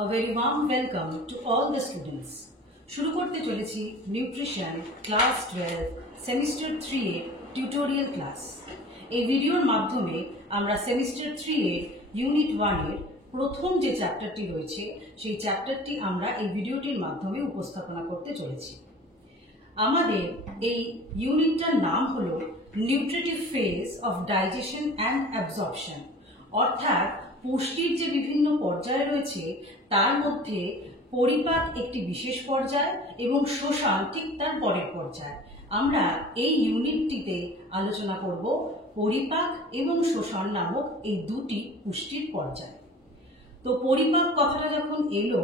A very warm welcome to all the students. শুরু করতে চলেছি নিউট্রিশন ক্লাস 12 সেমিস্টার 3 এর টিউটোরিয়াল ক্লাস। এই ভিডিওর মাধ্যমে আমরা সেমিস্টার 3 এর ইউনিট 1 এর প্রথম যে চ্যাপ্টারটি রয়েছে সেই চ্যাপ্টারটি আমরা এই ভিডিওটির মাধ্যমে উপস্থাপনা করতে চলেছি। আমাদের এই ইউনিটটার নাম হলো nutritive phase of digestion and absorption, অর্থাৎ পুষ্টির যে বিভিন্ন পর্যায় রয়েছে তার মধ্যে পরিপাক একটি বিশেষ পর্যায় এবং শোষণ ঠিক তার পরের পর্যায়। আমরা এই ইউনিটটিতে আলোচনা করব পরিপাক এবং শোষণ নামক এই দুটি পুষ্টির পর্যায়। তো পরিপাক কথাটা যখন এলো,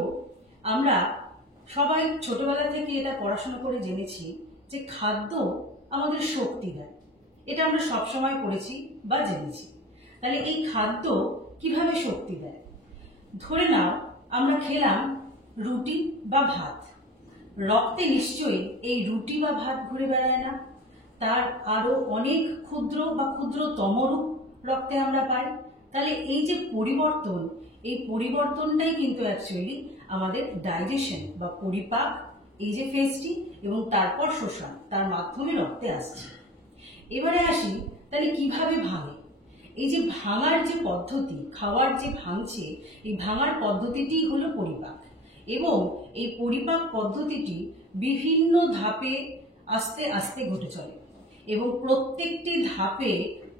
আমরা সবাই ছোটবেলা থেকে এটা পড়াশোনা করে জেনেছি যে খাদ্য আমাদের শক্তি দেয়। এটা আমরা সবসময় পড়েছি বা জেনেছি। তাহলে এই খাদ্য কিভাবে শক্তি দেয়? ধরে নাও আমরা খেলাম রুটি বা ভাত, রক্তে নিশ্চয়ই এই রুটি বা ভাত ঘুরে বেড়ায় না, তার আরো অনেক ক্ষুদ্র বা ক্ষুদ্রতম রূপ রক্তে আমরা পাই। তাহলে এই যে পরিবর্তন, এই পরিবর্তনটাই কিন্তু অ্যাকচুয়ালি আমাদের ডাইজেশন বা পরিপাক, এই যে ফেজটি এবং তারপর শোষণ, তার মাধ্যমে রক্তে আসছে। এবারে আসি, তাহলে কিভাবে ভাঙে? এই যে ভাঙার যে পদ্ধতি, খাওয়ার যে ভাঙছে, এই ভাঙার পদ্ধতিটি হলো পরিপাক। এবং এই পরিপাক পদ্ধতিটি বিভিন্ন ধাপে আস্তে আস্তে ঘটে চলে এবং প্রত্যেকটি ধাপে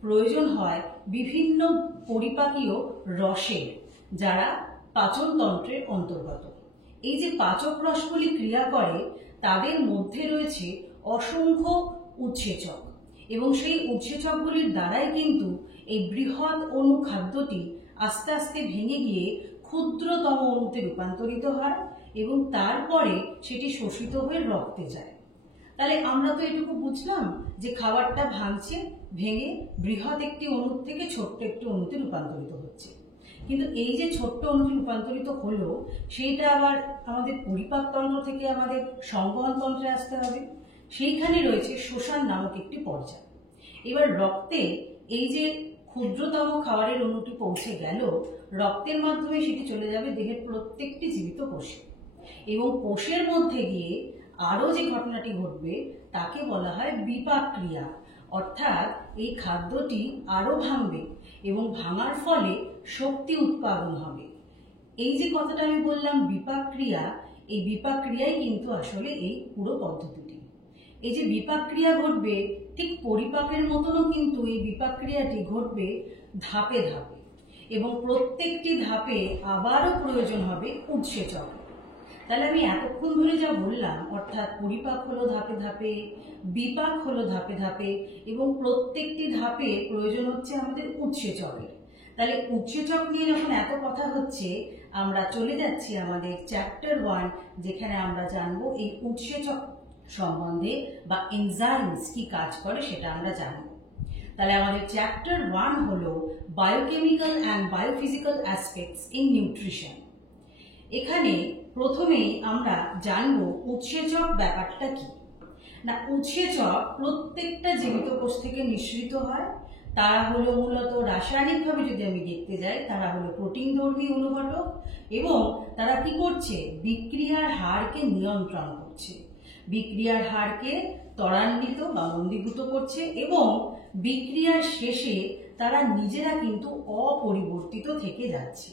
প্রয়োজন হয় বিভিন্ন পরিপাকীয় রসের, যারা পাচনতন্ত্রের অন্তর্গত। এই যে পাচক রসগুলি ক্রিয়া করে তাদের মধ্যে রয়েছে অসংখ্য উৎসেচক এবং সেই উৎসেচকগুলির দ্বারাই কিন্তু এই বৃহৎ অণু খাদ্যটি আস্তে আস্তে ভেঙে গিয়ে ক্ষুদ্রতম অণুতে রূপান্তরিত হয় এবং তারপরে সেটি শোষিত হয়ে রক্তে যায়। তাহলে আমরা তো এটুকু বুঝলাম যে খাবারটা ভাঙছে, ভেঙে বৃহৎ একটি অণু থেকে ছোট্ট একটি অণুতে রূপান্তরিত হচ্ছে। কিন্তু এই যে ছোট্ট অণুতে রূপান্তরিত হলো, সেইটা আবার আমাদের পরিপাক তন্ত্র থেকে আমাদের সংবহন তন্ত্রে আসতে হবে। সেইখানে রয়েছে শোষণ নামক একটি পর্যায়। এবার রক্তে এই যে ক্ষুদ্রতম খাবারের অণুটি পৌঁছে গেল, রক্তের মাধ্যমে সেটি চলে যাবে দেহের প্রত্যেকটি জীবিত কোষে এবং কোষের মধ্যে গিয়ে আরো যে ঘটনাটি ঘটবে তাকে বলা হয় বিপাক ক্রিয়া। অর্থাৎ এই খাদ্যটি আরো ভাঙবে এবং ভাঙার ফলে শক্তি উৎপাদন হবে। এই যে কথাটা আমি বললাম বিপাক ক্রিয়া, এই বিপাক ক্রিয়াই কিন্তু আসলে এই পুরো পদ্ধতিটি। এই যে বিপাক ক্রিয়া ঘটবে, ঠিক পরিপাকের মতনও কিন্তু এই বিপাক ক্রিয়াটি ঘটবে ধাপে ধাপে এবং প্রত্যেকটি ধাপে আবারও প্রয়োজন হবে উৎসেচক। তাহলে আমি এতক্ষণ ধরে যা বললাম, অর্থাৎ পরিপাক হলো ধাপে ধাপে, বিপাক হলো ধাপে ধাপে এবং প্রত্যেকটি ধাপে প্রয়োজন হচ্ছে আমাদের উৎসেচকের। তাহলে উৎসেচক নিয়ে যখন এত কথা হচ্ছে, আমরা চলে যাচ্ছি আমাদের চ্যাপ্টার 1, যেখানে আমরা জানবো এই উৎসেচক সম্বন্ধে বা এনজাইমস কি কাজ করে সেটা আমরা জানবো। তাহলে আমাদের চ্যাপ্টার 1 হলো biochemical and biophysical aspects in nutrition. এখানে প্রথমেই আমরা জানবো উৎসেচক ব্যাপারটা কি। না, উৎসেচক প্রত্যেকটা জীবিত কোষ থেকে নিঃসৃত হয়। তারা হলো মূলত রাসায়নিকভাবে যদি আমি দেখতে যাই, তারা হলো প্রোটিনধর্মী অনুঘটক এবং তারা কি করছে? বিক্রিয়ার হারকে নিয়ন্ত্রণ করছে, বিক্রিয়ার হারকে ত্বরান্বিত বা মন্দীভূত করছে এবং বিক্রিয়ার শেষে তারা নিজেরা কিন্তু অপরিবর্তিত থেকে যাচ্ছে।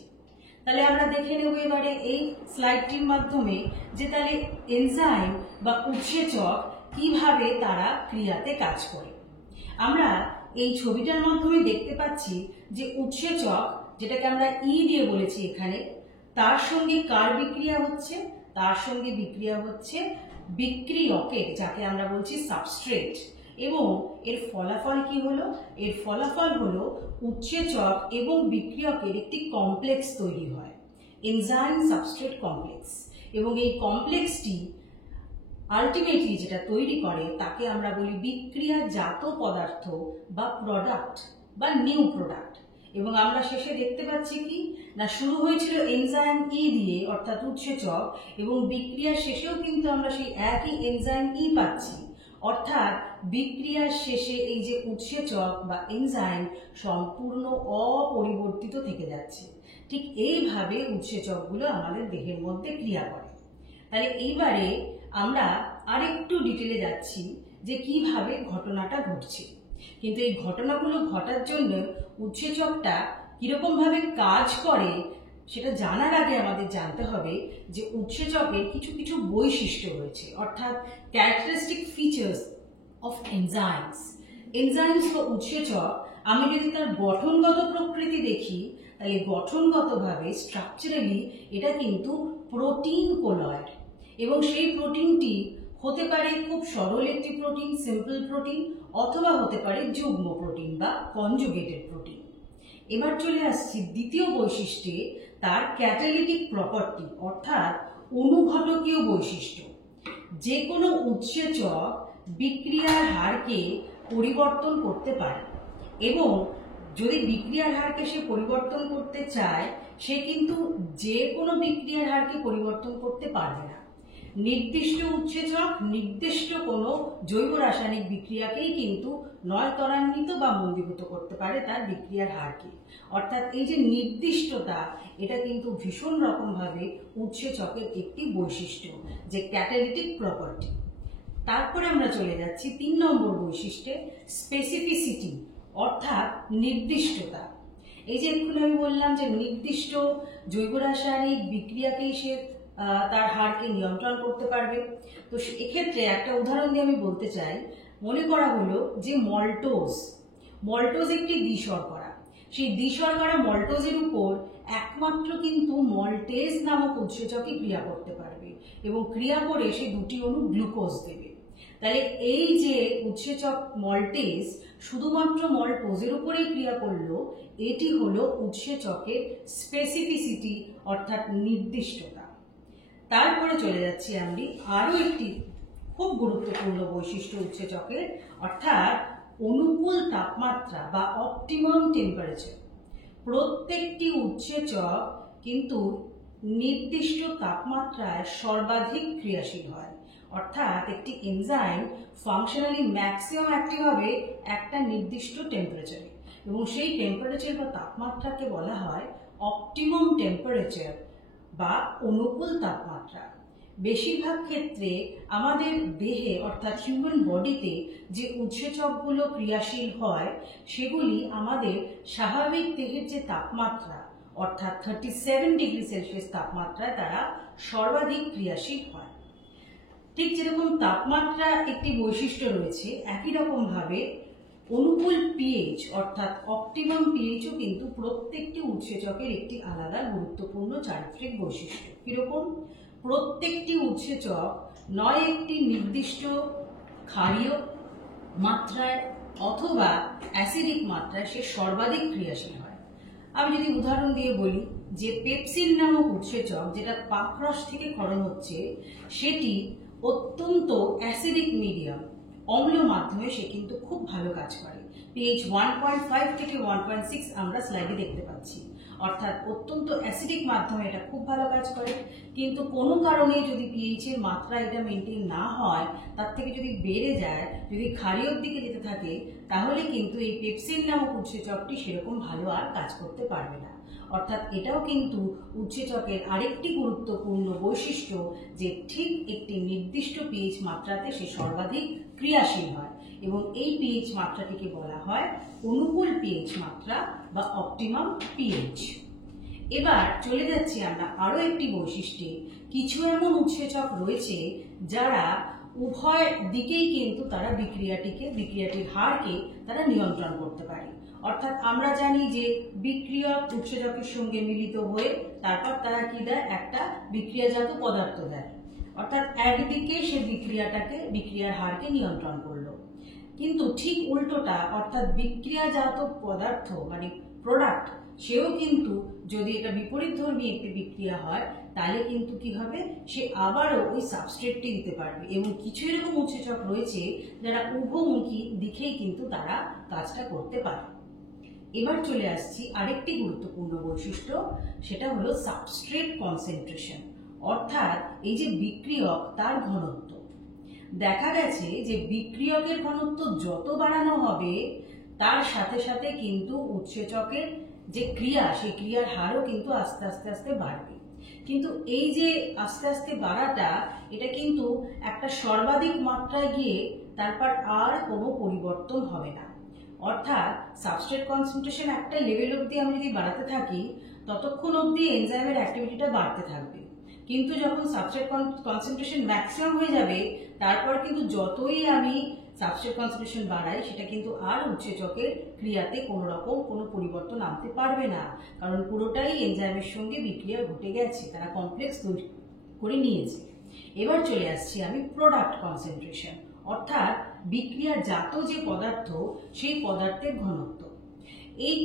তাহলে আমরা দেখে নেব এবারে এই স্লাইডটির মাধ্যমে যে তাহলে এনজাইম বা উৎসেচক কিভাবে তারা ক্রিয়াতে কাজ করে। আমরা এই ছবিটার মাধ্যমে দেখতে পাচ্ছি যে উৎসেচক, যেটাকে আমরা ই দিয়ে বলেছি এখানে, তার সঙ্গে কার বিক্রিয়া হচ্ছে? তার সঙ্গে বিক্রিয়া হচ্ছে বিক্রিয়কের, যাকে আমরা বলছি সাবস্ট্রেট। এবং এর ফলাফল কি হলো? এর ফলাফল হলো উৎসেচক এবং বিক্রিয়কের একটি কমপ্লেক্স তৈরি হয়, এনজাইম সাবস্ট্রেট কমপ্লেক্স। এবং এই কমপ্লেক্সটি আলটিমেটলি যেটা তৈরি করে তাকে আমরা বলি বিক্রিয়াজাত পদার্থ বা প্রোডাক্ট বা নিউ প্রোডাক্ট। এবং আমরা শেষে দেখতে পাচ্ছি কি না, শুরু হয়েছিল এনজাইম ই দিয়ে অর্থাৎ উৎসেচক, এবং বিক্রিয়ার শেষেও কিন্তু আমরা সেই একই এনজাইম ই পাচ্ছি। অর্থাৎ বিক্রিয়ার শেষে এই যে উৎসেচক বা এনজাইম সম্পূর্ণ অপরিবর্তিত থেকে যাচ্ছে। ঠিক এইভাবে উৎসেচকগুলো আমাদের দেহের মধ্যে ক্রিয়া করে। তাহলে এইবারে আমরা আরেকটু ডিটেলে যাচ্ছি যে কিভাবে ঘটনাটা ঘটছে। কিন্তু এই ঘটনাগুলো ঘটার জন্য উৎসেচকটা কিরকম ভাবে কাজ করে সেটা জানার আগে আমাদের জানতে হবে যে উৎসেচকের কিছু কিছু বৈশিষ্ট্য রয়েছে, অর্থাৎ characteristic features of enzymes. Enzymes বা উৎসেচক আমি যদি তার গঠনগত প্রকৃতি দেখি, তাহলে গঠনগতভাবে স্ট্রাকচারালি এটা কিন্তু প্রোটিন কোলয়েড, এবং সেই প্রোটিনটি হতে পারে খুব সরল একটি প্রোটিন, সিম্পল প্রোটিন, অথবা হতে পারে যুগ্ম প্রোটিন বা কনজুগেটেড প্রোটিন। এবার চলে আসছি দ্বিতীয় বৈশিষ্ট্যে, তার ক্যাটালিটিক প্রপার্টি অর্থাৎ অনুঘটকীয় বৈশিষ্ট্য। যে কোনো উৎসেচক বিক্রিয়ার হারকে পরিবর্তন করতে পারে, এবং যদি বিক্রিয়ার হারকে সে পরিবর্তন করতে চায়, সে কিন্তু যে কোনো বিক্রিয়ার হারকে পরিবর্তন করতে পারবে না। নির্দিষ্ট উৎসেচক নির্দিষ্ট কোনো জৈব রাসায়নিক বিক্রিয়াকেই কিন্তু নয় ত্বরান্বিত বা মন্দীভূত করতে পারে তার বিক্রিয়ার হারকে। অর্থাৎ এই যে নির্দিষ্টতা, এটা কিন্তু ভীষণ রকমভাবে উৎসেচকের একটি বৈশিষ্ট্য, যে ক্যাটালিটিক প্রপার্টি। তারপরে আমরা চলে যাচ্ছি 3 নম্বর বৈশিষ্ট্যে, স্পেসিফিসিটি অর্থাৎ নির্দিষ্টতা। এই যে এক্ষুনি আমি বললাম যে নির্দিষ্ট জৈব রাসায়নিক বিক্রিয়াকেই সে তার হারকে নিয়ন্ত্রণ করতে পারবে। তো এক্ষেত্রে একটা উদাহরণ দিয়ে আমি বলতে চাই, মনে করা হলো যে মল্টোজ একটি দ্বিশর্করা। সেই দ্বিশর্করা মল্টোজের উপর একমাত্র কিন্তু মল্টেজ নামক উৎসেচকই ক্রিয়া করতে পারবে, এবং ক্রিয়া করে সে দুটি অণু গ্লুকোজ দেবে। তাহলে এই যে উৎসেচক মল্টেজ শুধুমাত্র মল্টোজের উপরেই ক্রিয়া করলো, এটি হলো উৎসেচকের স্পেসিফিসিটি অর্থাৎ নির্দিষ্টতা। তারপরে চলে যাচ্ছি আমি আরো একটি খুব গুরুত্বপূর্ণ বৈশিষ্ট্য উৎসেচকের, অর্থাৎ অনুকূল তাপমাত্রা বা অপটিমাম টেম্পারেচার। প্রত্যেকটি উৎসেচক কিন্তু নির্দিষ্ট তাপমাত্রায় সর্বাধিক ক্রিয়াশীল হয়। অর্থাৎ একটি এনজাইম ফাংশনালি ম্যাক্সিমাম অ্যাক্টিভ হবে একটা নির্দিষ্ট টেম্পারেচারে, এবং সেই টেম্পারেচার বা তাপমাত্রাকে বলা হয় অপটিমাম টেম্পারেচার বা অনুকূল তাপমাত্রা। বেশিরভাগ ক্ষেত্রে আমাদের দেহে অর্থাৎ হিউম্যান বডিতে যে উৎসেচকগুলো ক্রিয়াশীল হয়, সেগুলি আমাদের স্বাভাবিক দেহের যে তাপমাত্রা অর্থাৎ 37 ডিগ্রি সেলসিয়াস তাপমাত্রায় তারা সর্বাধিক ক্রিয়াশীল হয়। ঠিক যেরকম তাপমাত্রা একটি বৈশিষ্ট্য রয়েছে, একই রকম ভাবে অনুকূল পিএইচ অর্থাৎ অপটিমাম পিএইচও কিন্তু প্রত্যেকটি উৎসেচকের একটি আলাদা গুরুত্বপূর্ণ চারিত্রিক বৈশিষ্ট্য। কিরকম? প্রত্যেকটি উৎসেচক নয় একটি নির্দিষ্ট ক্ষারীয় মাত্রায় অথবা অ্যাসিডিক মাত্রায় সে সর্বাধিক ক্রিয়াশীল হয়। আমি যদি উদাহরণ দিয়ে বলি যে পেপসিন নামক উৎসেচক, যেটা পাকরস থেকে ক্ষরণ হচ্ছে, সেটি অত্যন্ত অ্যাসিডিক মিডিয়াম অম্ল মাধ্যমে সে কিন্তু খুব ভালো কাজ করে। পিএইচ 1.5 থেকে 1.6 আমরা স্লাইডে দেখতে পাচ্ছি। অর্থাৎ অত্যন্ত অ্যাসিডিক মাধ্যমে এটা খুব ভালো কাজ করে। কিন্তু কোনো কারণে যদি পিএইচ এর মাত্রা এটা মেনটেন না হয়, তার থেকে যদি বেড়ে যায়, যদি ক্ষারীয়র দিকে যেতে থাকে, তাহলে কিন্তু এই পেপসিন নামক উৎসেচকটি সেরকম ভালো আর কাজ করতে পারবে না। অর্থাৎ এটাও কিন্তু উৎসেচকের আরেকটি গুরুত্বপূর্ণ বৈশিষ্ট্য, যে ঠিক একটি নির্দিষ্ট পিএইচ মাত্রাতে সে সর্বাধিক ক্রিয়াশীল হয়, এবং এই পিএইচ মাত্রাটিকে বলা হয় অনুকূল পিএইচ মাত্রা বা অপটিমাম পিএইচ। এবার চলে যাচ্ছি আমরা আরো একটি বৈশিষ্ট্যে। কিছু এমন উৎসেচক রয়েছে যারা উভয় দিকেই কিন্তু তারা বিক্রিয়াটির হারকে তারা নিয়ন্ত্রণ করতে পারে। অর্থাৎ আমরা জানি যে বিক্রিয়ক উৎসেচকের সঙ্গে মিলিত হয়ে তারপর তারা কি দেয়, একটা বিক্রিয়াজাত পদার্থ দেয়। অর্থাৎ একদিকে সে বিক্রিয়ার হারকে নিয়ন্ত্রণ করলো, কিন্তু ঠিক উল্টোটা অর্থাৎ বিক্রিয়াজাত পদার্থ মানে প্রোডাক্ট, সেও কিন্তু যদি এটা বিপরীতধর্মী একটি বিক্রিয়া হয়, তাহলে কিন্তু কি হবে, সে আবারও ওই সাবস্ট্রেটটি দিতে পারবে। এবং কিছু এরকম উৎসেচক রয়েছে যারা উভমুখী দিকেই কিন্তু তারা কাজটা করতে পারে। এবার চলে আসছি আরেকটি গুরুত্বপূর্ণ বৈশিষ্ট্য, সেটা হলো সাবস্ট্রেট কনসেন্ট্রেশন, অর্থাৎ এই যে বিক্রিয়ক তার ঘনত্ব। দেখা গেছে যে বিক্রিয়কের ঘনত্ব যত বাড়ানো হবে তার সাথে সাথে কিন্তু উৎসেচকের যে ক্রিয়া সেই ক্রিয়ার হারও কিন্তু আস্তে আস্তে আস্তে বাড়বে। কিন্তু এই যে আস্তে আস্তে বাড়াটা এটা কিন্তু একটা সর্বাধিক মাত্রায় গিয়ে তারপর আর কোনো পরিবর্তন হবে না। অর্থাৎ সাবস্ট্রেট কনসেন্ট্রেশন একটা লেভেল অবধি আমি যদি বাড়াতে থাকি ততক্ষণ অবধি এনজাইমের অ্যাক্টিভিটিটা বাড়তে থাকবে, কিন্তু যখন সাবস্ট্রেট কনসেন্ট্রেশন ম্যাক্সিমাম হয়ে যাবে তারপর কিন্তু যতই আমি সাবস্ট্রেট কনসেন্ট্রেশন বাড়াই সেটা কিন্তু আর উৎসেচকের ক্রিয়াতে কোনো রকম কোনো পরিবর্তন আনতে পারবে না, কারণ পুরোটাই এনজাইমের সঙ্গে বিক্রিয়া ঘটে গেছে, তারা কমপ্লেক্স তৈরি করে নিয়েছে। এবার চলে আসছি আমি প্রোডাক্ট কনসেন্ট্রেশন, অর্থাৎ বিক্রিয়াজাত যে পদার্থ সেই পদার্থের ঘনত্ব। এই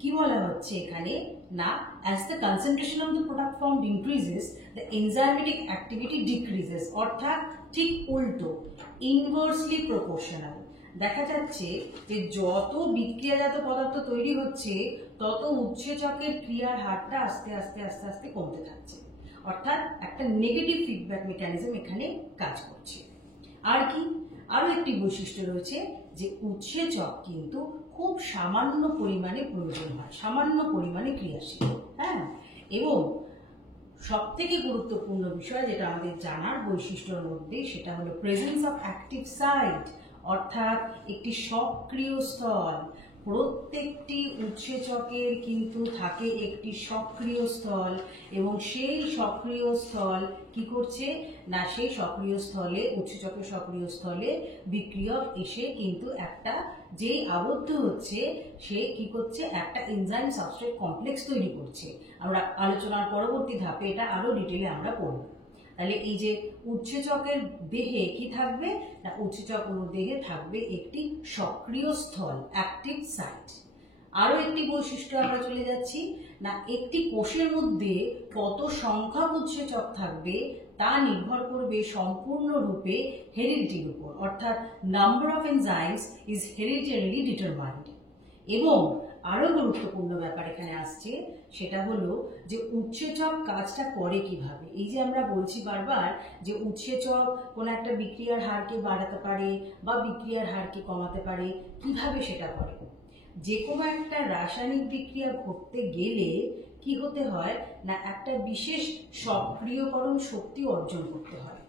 কি বলা হচ্ছে এখানে না, as the concentration of the product formed increases the enzymatic activity decreases, অর্থাৎ ঠিক উল্টো, ইনভার্সলি প্রপোর্শনাল। দেখা যাচ্ছে যে যত বিক্রিয়াজাত পদার্থ তৈরি হচ্ছে তত উৎসেচকের ক্রিয়ার হারটা আস্তে আস্তে আস্তে আস্তে কমতে থাকছে, অর্থাৎ একটা নেগেটিভ ফিডব্যাক মেকানিজম এখানে কাজ করছে। আর কি আরো একটি বৈশিষ্ট্য রয়েছে যে উৎসেচক কিন্তু খুব সামান্য পরিমাণে প্রয়োজন হয়, সামান্য পরিমাণে ক্রিয়াশীল। হ্যাঁ, এবং সব থেকে গুরুত্বপূর্ণ বিষয় যেটা আমাদের জানার বৈশিষ্ট্যের মধ্যে সেটা হলো প্রেজেন্স অফ অ্যাক্টিভ সাইট, অর্থাৎ একটি সক্রিয় স্থল। প্রত্যেকটি উৎসেচকের কিন্তু থাকে একটি সক্রিয় স্থল, এবং সেই সক্রিয় স্থল কি করছে না, সেই সক্রিয় স্থলে উৎসেচকের সক্রিয় স্থলে বিক্রিয়ক এসে কিন্তু একটা যেই আবদ্ধ হচ্ছে সে কি করছে, একটা এনজাইম সাবস্ট্রেট কমপ্লেক্স তৈরি করছে। আমরা আলোচনার পরবর্তী ধাপে এটা আরো ডিটেলে আমরা পড়ব। তাহলে এই যে উৎসেচকের দেহে কি থাকবে না, উৎসেচক দেহে থাকবে একটি সক্রিয় স্থল, অ্যাক্টিভ সাইট। আরো একটি বৈশিষ্ট্য আমরা চলে যাচ্ছি না, একটি কোষের মধ্যে কত সংখ্যক উৎসেচক থাকবে তা নির্ভর করবে সম্পূর্ণরূপে হেরিডিটির উপর, অর্থাৎ number of enzymes is hereditarily determined. এবং আরো গুরুত্বপূর্ণ ব্যাপার এখানে আসছে, সেটা হলো যে উৎসেচক কাজটা করে কিভাবে। এই যে আমরা বলছি বারবার যে উৎসেচক কোন একটা বিক্রিয়ার হারকে বাড়াতে পারে বা বিক্রিয়ার হারকে কমাতে পারে, কিভাবে সেটা করে। যে কোনো একটা রাসায়নিক বিক্রিয়া ঘটতে গেলে কি হতে হয় না, একটা বিশেষ সক্রিয়করণ শক্তি অর্জন করতে হয়।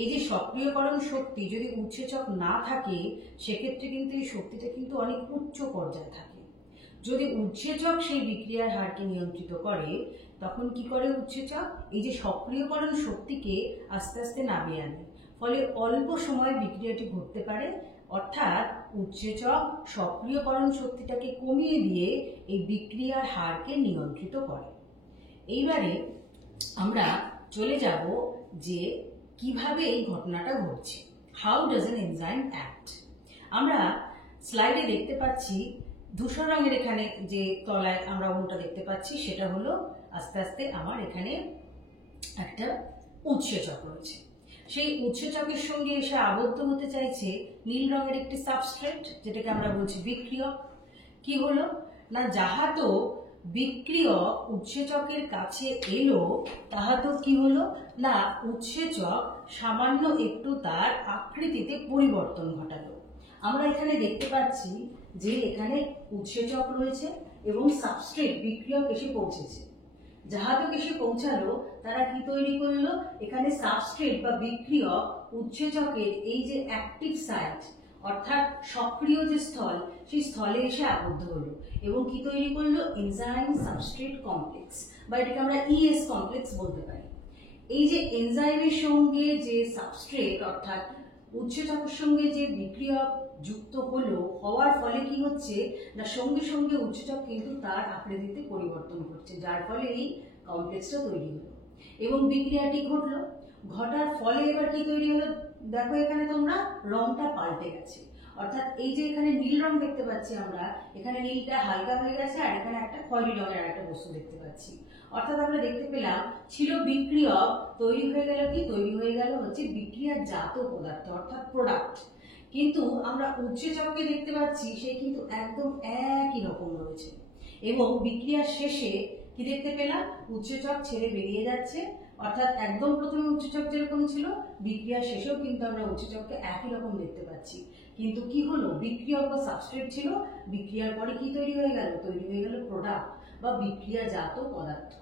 এই যে সক্রিয়করণ শক্তি যদি উৎসেচক না থাকে সেক্ষেত্রে কিন্তু এই শক্তিটা কিন্তু অনেক উচ্চ পর্যায়ে থাকে। যদি উৎসেচক সেই বিক্রিয়ার হারকে নিয়ন্ত্রিত করে তখন কি করে উৎসেচক, এই যে সক্রিয়করণ শক্তিকে আস্তে আস্তে নামিয়ে আনে, ফলে অল্প সময় বিক্রিয়াটি ঘটতে পারে। অর্থাৎ উৎসেচক সক্রিয়করণ শক্তিটাকে কমিয়ে দিয়ে এই বিক্রিয়ার হারকে নিয়ন্ত্রিত করে। এইবারে আমরা চলে যাব যে কিভাবে এই ঘটনাটা ঘটছে, how does an enzyme act. আমরা স্লাইডে দেখতে পাচ্ছি ধূসর রঙের এখানে যে তলায় আমরা অণুটা দেখতে পাচ্ছি সেটা হলো আস্তে আস্তে আমার এখানে একটা উৎসেচক রয়েছে। সেই উৎসেচকের সঙ্গে এসে আবদ্ধ হতে চাইছে নীল রঙের একটি সাবস্ট্রেট, যেটাকে আমরা বলছি বিক্রিয়ক। কি হলো না, যাহা তো বিক্রিয়ক উৎসেচকের কাছে এলো তাহা তো কি হলো না, উৎসেচক সামান্য একটু তার আকৃতিতে পরিবর্তন ঘটালো। আমরা এখানে দেখতে পাচ্ছি যে এখানে উৎসেচক রয়েছে এবং সাবস্ট্রেট বিক্রিয়ক এসে পৌঁছেছে। যাহাতক এসে পৌঁছালো তারা কি তৈরি করলো, এখানে সাবস্ট্রেট বা বিক্রিয়ক উৎসেচকের এই যে অ্যাক্টিভ সাইট অর্থাৎ সক্রিয় যে স্থল সেই স্থলে এসে আবদ্ধ হলো এবং কি তৈরি করলো, এনজাইম সাবস্ট্রেট কমপ্লেক্স, বা এটাকে আমরা ইএস কমপ্লেক্স বলতে পারি। এই যে এনজাইমের সঙ্গে যে সাবস্ট্রেট অর্থাৎ উৎসেচকের সঙ্গে যে বিক্রিয়ক যুক্ত হওয়ার ফলে কি হচ্ছে না, সঙ্গে সঙ্গে উৎসেচক কিন্তু তার আকৃতিতে পরিবর্তন ঘটছে, যার ফলে এই কমপ্লেক্সটা তৈরি হলো এবং বিক্রিয়াটি ঘটলো। ঘটার ফলে এবার কি তৈরি হলো, দেখো এখানে তোমরা রংটা পাল্টে গেছে। অর্থাৎ এই যে এখানে নীল রং দেখতে পাচ্ছি আমরা, এখানে নীলটা হালকা হয়ে গেছে আর এখানে একটা খয়েরি রঙের একটা বস্তু দেখতে পাচ্ছি। অর্থাৎ আমরা দেখতে পেলাম ছিল বিক্রিয়ক, তৈরি হয়ে গেল কি, তৈরি হয়ে গেল হচ্ছে বিক্রিয়াজাত পদার্থ অর্থাৎ প্রোডাক্ট। কিন্তু আমরা উৎসেচককে দেখতে পাচ্ছি সে কিন্তু একদম একই রকম রয়েছে এবং বিক্রিয়ার শেষে কি দেখতে পেলাম? উৎসেচক ছেড়ে বেরিয়ে যাচ্ছে, অর্থাৎ একদম প্রথমে উৎসেচক যেরকম ছিল, বিক্রিয়া শেষেও কিন্তু আমরা উৎসেচককে একই রকম দেখতে পাচ্ছি। কিন্তু কি হলো? বিক্রিয়ক বা সাবস্ট্রেট ছিল, বিক্রিয়ার পরে কি তৈরি হয়ে গেল? তৈরি হয়ে গেল প্রোডাক্ট বা বিক্রিয়াজাত পদার্থ।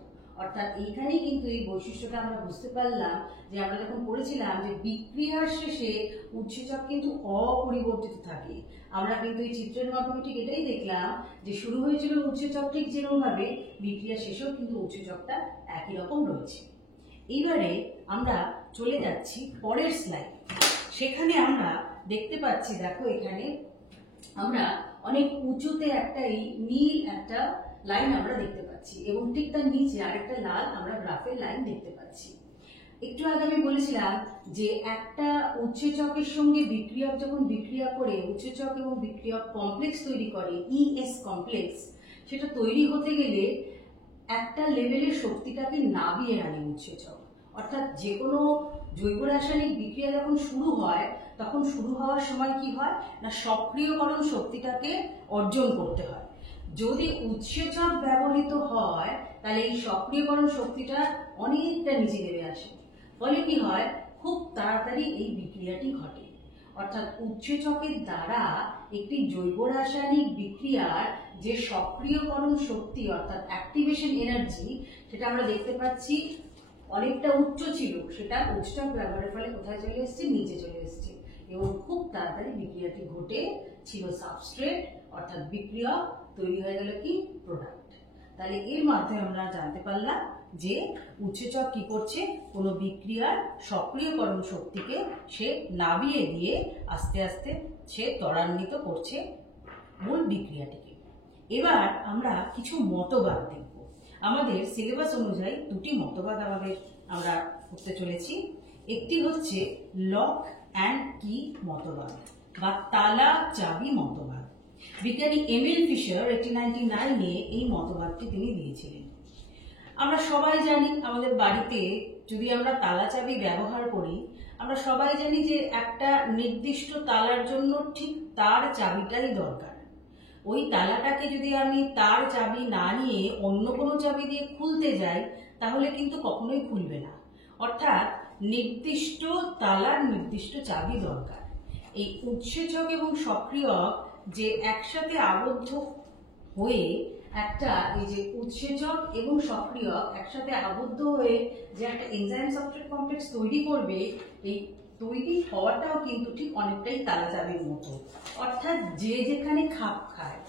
অর্থাৎ এইখানেই কিন্তু এই বৈশিষ্ট্যটা আমরা বুঝতে পারলাম যে আমরা যখন পড়েছিলাম যে বিক্রিয়ার শেষে উৎসেচক কিন্তু অপরিবর্তিত থাকে। আমরা কিন্তু এই চিত্রের মাধ্যমে ঠিক এটাই দেখলাম যে শুরু হয়েছিল উৎসেচক ঠিক যেরকম ভাবে, বিক্রিয়া শেষেও কিন্তু উৎসেচকটা একই রকম রয়েছে। এইবারে আমরা চলে যাচ্ছি পরের স্লাইড। সেখানে আমরা দেখতে পাচ্ছি, দেখো এখানে আমরা অনেক উঁচুতে একটা এই নীল একটা লাইন আমরা দেখতে পাচ্ছি এবং ঠিক তার নিচে আরেকটা লাল আমরা গ্রাফের লাইন দেখতে পাচ্ছি। একটু আগে আমি বলেছিলাম যে একটা উৎসেচকের সঙ্গে বিক্রিয়ক যখন বিক্রিয়া করে উৎসেচক এবং বিক্রিয়ক কমপ্লেক্স তৈরি করে, ইএস কমপ্লেক্স, সেটা তৈরি হতে গেলে একটা লেভেলের শক্তিটাকে নাবিয়ে আনে উৎসেচক। অর্থাৎ যে কোনো জৈব রাসায়নিক বিক্রিয়া যখন শুরু হয়, তখন শুরু হওয়ার সময় কি হয় না, সক্রিয়করণ শক্তিটাকে অর্জন করতে হয়। যদি উৎসেচক ব্যবহৃত হয় তাহলে এই সক্রিয়করণ শক্তিটা অনেকটা নিচে নেমে আসে, ফলে কি হয়, খুব তাড়াতাড়ি এই বিক্রিয়াটি ঘটে। অর্থাৎ উৎসেচকের দ্বারা একটি জৈব রাসায়নিক বিক্রিয়ার যে সক্রিয়করণ শক্তি অর্থাৎ অ্যাক্টিভেশন এনার্জি, সেটা আমরা দেখতে পাচ্ছি অনেকটা উচ্চ ছিল, সেটা উৎসেচক ব্যবহারের ফলে কোথায় চলে এসেছে? নিচে চলে এসেছে এবং খুব তাড়াতাড়ি বিক্রিয়াটি ঘটে। ছিল সাবস্ট্রেট অর্থাৎ বিক্রিয়ক, তৈরি হয়ে গেল কি? প্রোডাক্ট। তাহলে এর মাধ্যমে আমরা জানতে পারলাম যে উৎসেচক কি করছে, কোনো বিক্রিয়ার সক্রিয়করণ শক্তিকে সে নাবিয়ে দিয়ে আস্তে আস্তে সে ত্বরান্বিত করছে মূল বিক্রিয়াটিকে। এবার আমরা কিছু মতবাদ দেখব। আমাদের সিলেবাস অনুযায়ী দুটি মতবাদ আমরা করতে চলেছি। একটি হচ্ছে লক অ্যান্ড কি মতবাদ বা তালা চাবি মতবাদ। বিজ্ঞানী এমিল ফিশার 1899-এ এই মতবাদটি তিনি দিয়েছিলেন। আমরা সবাই জানি, আমাদের বাড়িতে যদি আমরা তালা চাবি ব্যবহার করি, আমরা সবাই জানি যে একটা নির্দিষ্ট তালার জন্য ঠিক তার চাবিটাই দরকার। ওই তালাটাকে যদি আমি তার চাবি না নিয়ে অন্য কোনো চাবি দিয়ে খুলতে যাই, তাহলে কিন্তু কখনোই খুলবে না। অর্থাৎ নির্দিষ্ট তালার নির্দিষ্ট চাবি দরকার। এই উৎসেচক এবং সক্রিয়ক যে একসাথে আবদ্ধ হয়ে একটা, এই যে উৎসেচক এবং সক্রিয়ক একসাথে আবদ্ধ হয়ে যে একটা এনজাইম সাবস্ট্রেট কমপ্লেক্স তৈরি করবে, এই তৈরি হওয়াটাও কিন্তু ঠিক অনেকটাই তালা চাবির মতো। অর্থাৎ যে যেখানে খাপ খায়,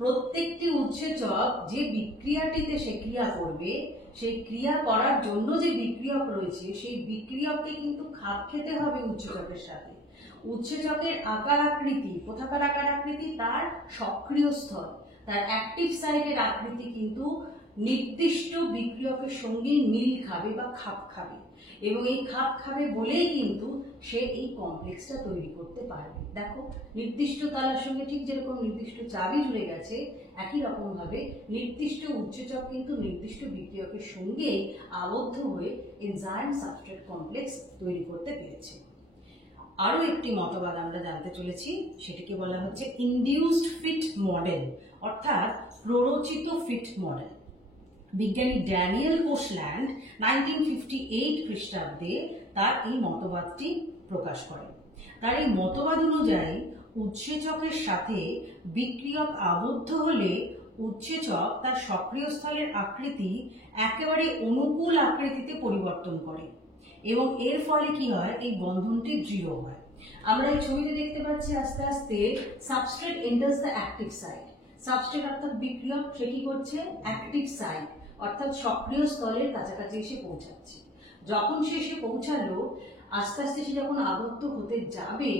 প্রত্যেকটি উৎসেচক যে বিক্রিয়াটিতে সে ক্রিয়া করবে, সেই ক্রিয়া করার জন্য যে বিক্রিয়ক রয়েছে, সেই বিক্রিয়ককে কিন্তু খাপ খেতে হবে উৎসেচকের সাথে। উৎসেচকের আকার আকৃতি, কোথাকার আকার আকৃতি? তার সক্রিয় স্থল, তার অ্যাক্টিভ সাইটের আকৃতি কিন্তু নির্দিষ্ট বিক্রিয়কের সঙ্গে মিল খাবে বা খাপ খাবে, এবং এই খাপ খাবে বলেই কিন্তু সে এই কমপ্লেক্সটা তৈরি করতে পারবে। দেখো, নির্দিষ্ট তালার সঙ্গে ঠিক যেরকম নির্দিষ্ট চাবি জুড়ে গেছে, একই রকম ভাবে নির্দিষ্ট উৎসেচক কিন্তু নির্দিষ্ট বিক্রিয়কের সঙ্গে আবদ্ধ হয়ে এনজাইম সাবস্ট্রেট কমপ্লেক্স তৈরি করতে পেরেছে। আরো একটি মতবাদ আমরা জানতে চলেছি, সেটিকে বলা হচ্ছে ইনডিউসড ফিট মডেল অর্থাৎ প্ররোচিত ফিট মডেল। বিজ্ঞানী ড্যানিয়েল কোশল্যান্ড 1958 খ্রিস্টাব্দে তার এই মতবাদটি প্রকাশ করেন। তার এই মতবাদ অনুযায়ী উৎসেচকের সাথে বিক্রিয়ক আবদ্ধ হলে উৎসেচক তার সক্রিয় স্থলের আকৃতি একেবারে অনুকূল আকৃতিতে পরিবর্তন করে এবং এর ফলে কি হয়, এই বন্ধনটি দৃঢ় হয়। আমরা এই ছবিতে দেখতে পাচ্ছি আস্তে আস্তে substrate enters the active site. Substrate অর্থাৎ বিক্রিয়ক সে কি করছে? অ্যাক্টিভ সাইট অর্থাৎ সক্রিয় স্থলের কাছাকাছি এসে পৌঁছাচ্ছে। যখন সে এসে পৌঁছালো, আস্তে আস্তে সে যখন আবদ্ধ হতে যাবে,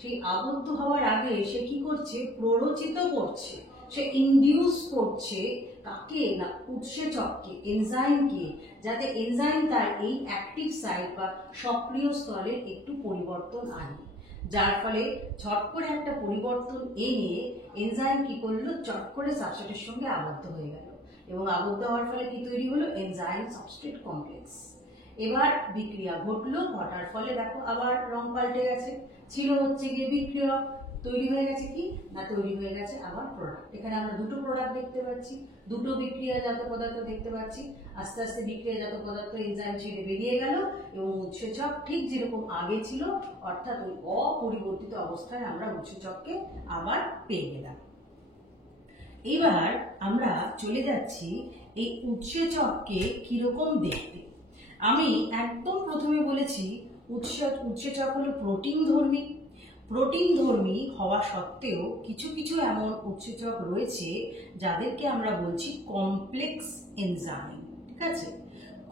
সেই আবদ্ধ হওয়ার আগে সে কি করছে? প্ররোচিত করছে, সে ইনডিউস করছে কাকে না? উৎসেচককে, এনজাইমকে, যাতে এনজাইম তার এই অ্যাক্টিভ সাইট বা সক্রিয় স্থলের একটু পরিবর্তন আনে। যার ফলে চট করে একটা পরিবর্তন এনে এনজাইম কি করলো? চট করে সাবস্ট্রেটের সঙ্গে আবদ্ধ হয়ে গেল এবং আবদ্ধ হওয়ার ফলে কি তৈরি হলো? Enzyme substrate complex. এবার বিক্রিয়া ঘটলো, ঘটার ফলে দেখো আবার রং পাল্টে গেছে। ছিল হচ্ছে গিয়ে বিক্রিয়ক, তৈরি হয়ে গেছে কি না, তৈরি হয়ে গেছে আবার প্রোডাক্ট। এখানে আমরা দুটো প্রোডাক্ট দেখতে পাচ্ছি, দুটো বিক্রিয়াজাত পদার্থ দেখতে পাচ্ছি। আস্তে আস্তে বিক্রিয়াজাত পদার্থ এনজাইম ছেড়ে বেরিয়ে গেল এবং উৎসেচক ঠিক যেরকম আগে ছিল, অর্থাৎ ওই অপরিবর্তিত অবস্থায় আমরা উৎসেচককে আবার পেয়ে গেলাম। এবার আমরা চলে যাচ্ছি এই উৎসেচককে কিরকম দেখতে। আমি একদম প্রথমে বলেছি উৎসেচক হলো প্রোটিন ধর্মী। প্রোটিন ধর্মী হওয়া সত্ত্বেও কিছু কিছু এমন উৎসেচক রয়েছে যাদেরকে আমরা বলছি কমপ্লেক্স এনজাইম। ঠিক আছে,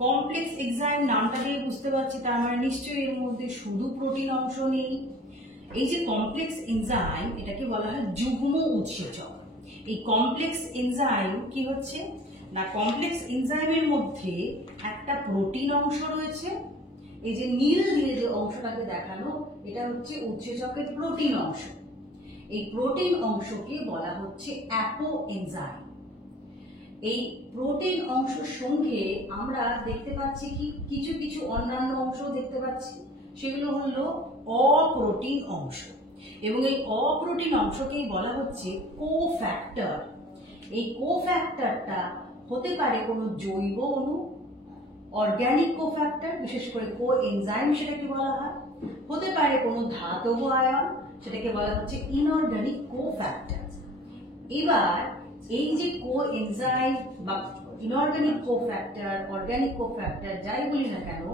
কমপ্লেক্স এনজাইম নামটা দিয়ে বুঝতে পারছি তার মানে নিশ্চয়ই এর মধ্যে শুধু প্রোটিন অংশ নেই। এই যে কমপ্লেক্স এনজাইম, এটাকে বলা হয় যুগ্ম উৎসেচক। এই কমপ্লেক্স এনজাইম কি হচ্ছে না, কমপ্লেক্স এনজাইমের মধ্যে একটা প্রোটিন অংশ রয়েছে। এই যে নীল দিয়ে যে অংশটাকে দেখানো, এটা হচ্ছে উৎসেচকের প্রোটিন অংশ। এই প্রোটিন অংশকে বলা হচ্ছে অ্যাপো এনজাইম। এই প্রোটিন অংশের সঙ্গে আমরা দেখতে পাচ্ছি কি কিছু কিছু অন্যান্য অংশও দেখতে পাচ্ছি, সেগুলো হলো অপ্রোটিন অংশ। এবং এই অপ্রোটিন অংশকেই বলা হচ্ছে কোফ্যাক্টর। এই কোফ্যাক্টরটা হতে পারে কোনো জৈব অণু, অর্গানিক কোফ্যাক্টর, বিশেষ করে কোএনজাইম সেটাকে বলা হয়, হতে পারে কোনো ধাতব আয়ন, সেটাকে বলা হচ্ছে ইনঅর্গানিক কোফ্যাক্টর। এবার এই যে কোএনজাইম বা ইনঅর্গানিক কোফ্যাক্টর, অর্গানিক কোফ্যাক্টর যাই বলি না কেন,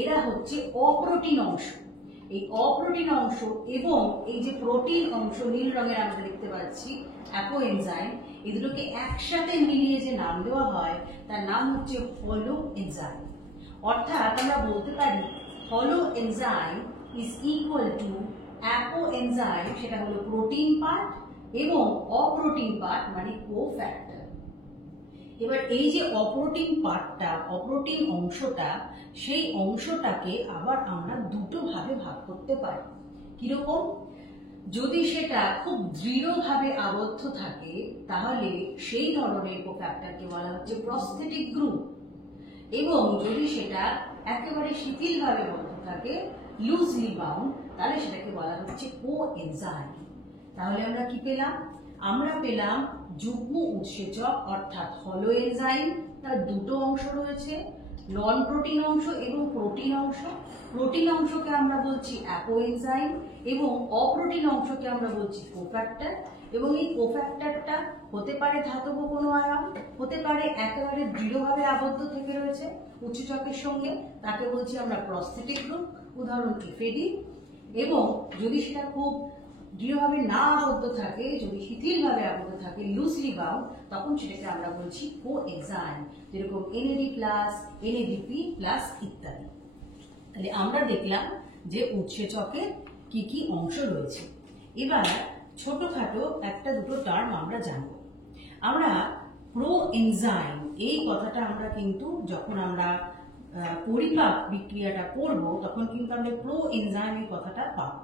এরা হচ্ছে অপ্রোটিন অংশ। এই অপ্রোটিন অংশ এবং এই যে প্রোটিন অংশ নীল রঙের আমরা দেখতে পাচ্ছি অ্যাপো এনজাইম, এই দুটোকে একসাথে মিলিয়ে যে নাম দেওয়া হয় তার নাম হচ্ছে হলো এনজাইম। অর্থাৎ আমরা বলতে পারি হলো enzyme is equal to apo enzyme, সেটা হলো প্রোটিন পার্ট, এবং অপ্রোটিন পার্ট মানে কোফ্যাক্টর। এবার এই যে অপ্রোটিন পার্টটা, অপ্রোটিন অংশটা, সেই অংশটাকে আবার আমরা দুটো ভাবে ভাগ করতে পারি। কিরকম? যদি সেটা খুব দৃঢ়ভাবে আবদ্ধ থাকে তাহলে সেই ধরনের কোফ্যাক্টরকে বলা হচ্ছে প্রস্থেটিক গ্রুপ, এবং যদি সেটা একেবারে শিথিলভাবে বদ্ধ থাকে, লুজলি বাউন্ড, তাহলে সেটাকে বলা হচ্ছে কোএনজাইম। তাহলে আমরা কি পেলাম? আমরা পেলাম যুগ্ম উৎসেচক অর্থাৎ হলো এনজাইম। তার দুটো অংশ রয়েছে, নন প্রোটিন অংশ এবং প্রোটিন অংশ। প্রোটিন অংশকে আমরা বলছি অ্যাপো এনজাইম এবং অপ্রোটিন অংশকে আমরা বলছি কোফ্যাক্টর। এবং এই কোফ্যাক্টরটা হতে পারে ধাতব কোনো আয়ন, হতে পারে একেবারে দৃঢ়ভাবে আবদ্ধ থেকে রয়েছে উৎসেচকের সঙ্গে, তাকে বলছি আমরা প্রস্থেটিক গ্রুপ, উদাহরণ এফএডি। এবং যদি সেটা খুব দৃঢ়ভাবে না আবদ্ধ থাকে, যদি শিথিলভাবে আবদ্ধ থাকে, লুজলি বাউন্ড, তখন সেটাকে আমরা বলছি কোএনজাইম, যেরকম NAD+, NADP+ ইত্যাদি। তাহলে আমরা দেখলাম যে উৎসেচকের কি কি অংশ রয়েছে। এবার ছোটখাটো একটা দুটো টার্ম আমরা জানব। আমরা প্রোএনজাইম এই কথাটা আমরা কিন্তু যখন আমরা পরিপাক বিক্রিয়াটা করব তখন কিন্তু আমরা প্রোএনজাইম এই কথাটা পাবো।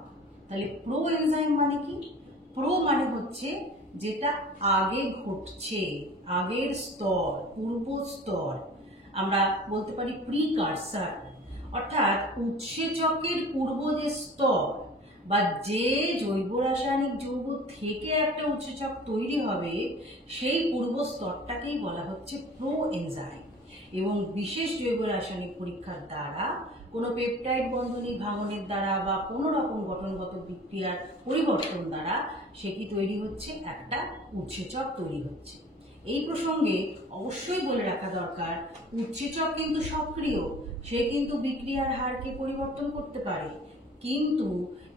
তাহলে প্রোএনজাইম মানে কি? প্রো মানে হচ্ছে যেটা আগে ঘটছে, আগের স্তর, পূর্ব স্তর, আমরা বলতে পারি প্রিকারসার। অর্থাৎ উৎসেচকের পূর্ব যে স্তর বা যে জৈব রাসায়নিক যৌগ থেকে একটা উৎসেচক তৈরি হবে, সেই পূর্ব স্তরটাকেই বলা হচ্ছে প্রোএনজাইম। এবং বিশেষ জৈব রাসায়নিক পরীক্ষার দ্বারা, কোনো পেপটাইড বন্ধনী ভাঙনের দ্বারা বা কোনো রকম গঠনগত বিক্রিয়ার পরিবর্তন দ্বারা সে কি তৈরি হচ্ছে? একটা উৎসেচক তৈরি হচ্ছে। এই প্রসঙ্গে অবশ্যই বলে রাখা দরকার, উৎসেচক কিন্তু সক্রিয়, সে কিন্তু বিক্রিয়ার হারকে পরিবর্তন করতে পারে, কিন্তু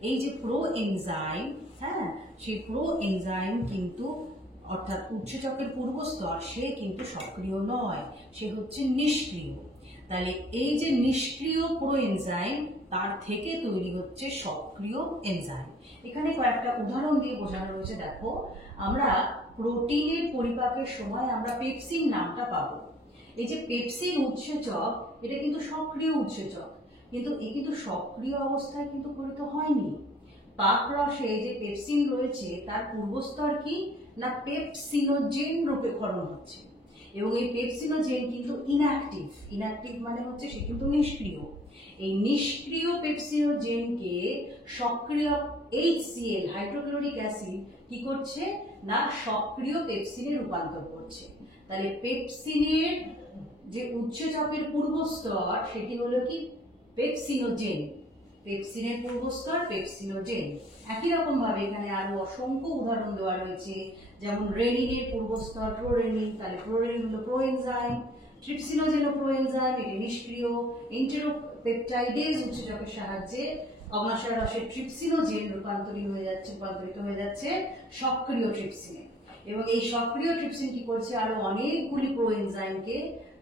এই যে প্রোএনজাইম, হ্যাঁ, সেই প্রোএনজাইম কিন্তু অর্থাৎ উৎসেচকের পূর্বস্তর, সে কিন্তু সক্রিয় নয়, সে হচ্ছে নিষ্ক্রিয়। তাহলে এই যে নিষ্ক্রিয় প্রোএনজাইম, তার থেকে তৈরি হচ্ছে সক্রিয় এনজাইম। এখানে কয়েকটা উদাহরণ দিয়ে বোঝানো রয়েছে। দেখো, আমরা প্রোটিনের পরিপাকের সময় আমরা পেপসিন নামটা পাবো। এই যে পেপসিন উৎসেচক, এটা কিন্তু সক্রিয় উৎসেচক, কিন্তু এ কিন্তু সক্রিয় অবস্থায় কিন্তু পরিণত হয়নি। পাক রসে যে পেপসিন রয়েছে তার পূর্বস্তর কি না পেপসিনোজেন রূপে ক্ষরণ হচ্ছে, এবং এই পেপসিনোজেন কিন্তু ইনঅ্যাক্টিভ। ইনঅ্যাক্টিভ মানে হচ্ছে সে কিন্তু নিষ্ক্রিয়। এই নিষ্ক্রিয় পেপসিনোজেনকে সক্রিয় HCl হাইড্রোক্লোরিক অ্যাসিড কি করছে না সক্রিয় পেপসিনে রূপান্তর করছে। তাহলে পেপসিনের যে উৎসেচকের পূর্বস্তর সেটি হলো কি পেপসিনোজেন, পেপসিনের পূর্বস্তর পেপসিনোজেন। একই রকম ভাবে এখানে আরো অসংখ্য উদাহরণ দেওয়া রয়েছে, যেমন রেনিনের পূর্বস্তর প্রোরেনিন, তাহলে প্রোরেনিন হলো প্রোএনজাইম, ট্রিপসিনোজেন ও প্রোএনজাইম, এটি নিষ্ক্রিয়। এন্টেরোপেপটাইডেজ উৎসেচকের সাহায্যে অগ্নাশয় রসের ট্রিপসিনোজেন রূপান্তরিত হয়ে যাচ্ছে সক্রিয় ট্রিপসিনে, এবং এই সক্রিয় ট্রিপসিন কি করছে আরো অনেকগুলি প্রোএনজাইমকে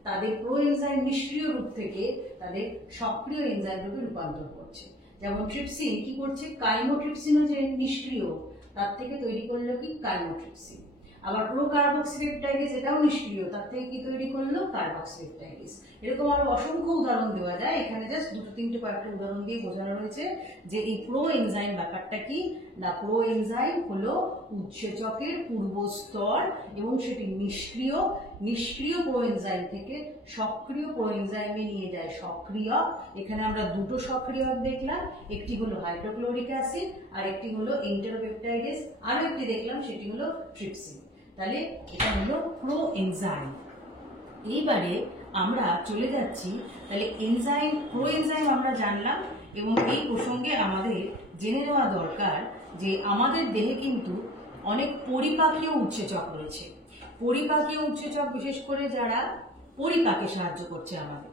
তাদের প্রোএনজাইম নিষ্ক্রিয় রূপ থেকে তাদের সক্রিয় এনজাইম রূপে রূপান্তর করছে। যেমন ট্রিপসিন কি করছে কাইমোট্রিপসিনোজেন নিষ্ক্রিয়, তার থেকে তৈরি করলো কি কাইমোট্রিপসিন। আবার প্রোকার্বক্সিপেপটাইডেজ এটাও নিষ্ক্রিয়, তার থেকে কি তৈরি করলো কার্বক্সিপেপটাইডেজ। এরকম আরো অসংখ্য উদাহরণ দেওয়া যায়, এখানে জাস্ট দুটো তিনটে কয়েকটা উদাহরণ দিয়ে বোঝানো রয়েছে যে এই প্রোএনজাইম ব্যাপারটা কি না প্রোএনজাইম হলো উৎসেচকের পূর্বস্তর এবং সেটি নিষ্ক্রিয় প্রোএনজাইম থেকে সক্রিয় প্রোএনজাইমে নিয়ে যায় সক্রিয়ক। এখানে আমরা দুটো সক্রিয়ক দেখলাম, একটি হলো হাইড্রোক্লোরিক অ্যাসিড আর একটি হলো এন্টেরোপেপটাইডেজ, আরো একটি দেখলাম সেটি হলো ট্রিপসিন। তাহলে এটা হলো প্রোএনজাইম। এইবারে আমরা চলে যাচ্ছি, তাহলে এনজাইম প্রোএনজাইম আমরা জানলাম, এবং এই প্রসঙ্গে আমাদের জেনে নেওয়া দরকার যে আমাদের দেহে কিন্তু অনেক পরিপাকীয় উৎসেচক রয়েছে। পরিপাকীয় উৎসেচক বিশেষ করে যারা পরিপাকে সাহায্য করছে, আমাদের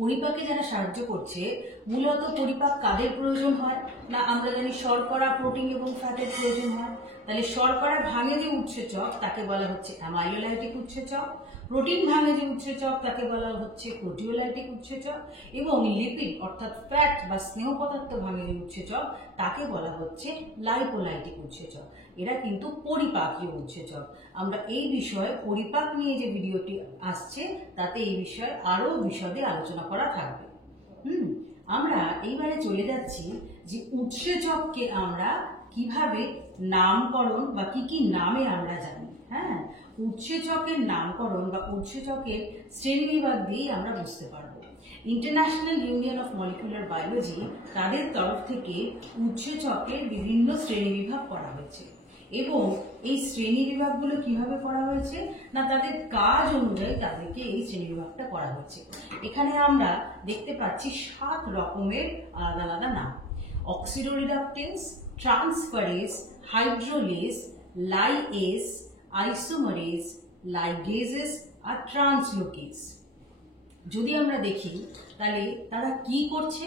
পরিপাকে যারা সাহায্য করছে, মূলত পরিপাক কাদের প্রয়োজন হয় না আমরা জানি শর্করা, প্রোটিন এবং ফ্যাটের প্রয়োজন হয়। তাহলে শর্করা ভাঙে যে উৎসেচক তাকে বলা হচ্ছে অ্যামাইলোলাইটিক উৎসেচক, প্রোটিন ভাঙে যে উৎসেচক তাকে বলা হচ্ছে প্রোটিওলাইটিক উৎসেচক, এবং লিপিড অর্থাৎ ফ্যাট বা স্নেহ পদার্থ ভাঙে যে উৎসেচক তাকে বলা হচ্ছে লাইপোলাইটিক উৎসেচক। এরা কিন্তু পরিপাকীয় উৎসেচক। আমরা এই বিষয়ে পরিপাক নিয়ে যে ভিডিওটি আসছে তাতে এই বিষয়ে আরো বিশদে আলোচনা করা থাকবে। আমরা এইবারে চলে যাচ্ছি যে উৎসেচককে আমরা কিভাবে নামকরণ বা কি কি নামে আমরা জানি। হ্যাঁ, উৎসেচকের নামকরণ বা উৎসেচকের শ্রেণীবিভাগ দিয়েই আমরা বুঝতে পারবো। International union of molecular biology তাদের তরফ থেকে উৎসেচকের বিভিন্ন শ্রেণীবিভাগ করা হয়েছে, এবং এই শ্রেণীবিভাগগুলো কিভাবে করা হয়েছে না তাদের কাজ অনুযায়ী তাদেরকে এই শ্রেণীবিভাগটা করা হয়েছে। এখানে আমরা দেখতে পাচ্ছি 7 রকমের আলাদা আলাদা নাম: অক্সিডোরিডাকটেন্স, ট্রান্সফারেজ, হাইড্রোলেজ, লাইএস, আইসোমারেজ, লাইগেজেস আর ট্রান্সলোকেজ। যদি আমরা দেখি তাহলে তারা কি করছে,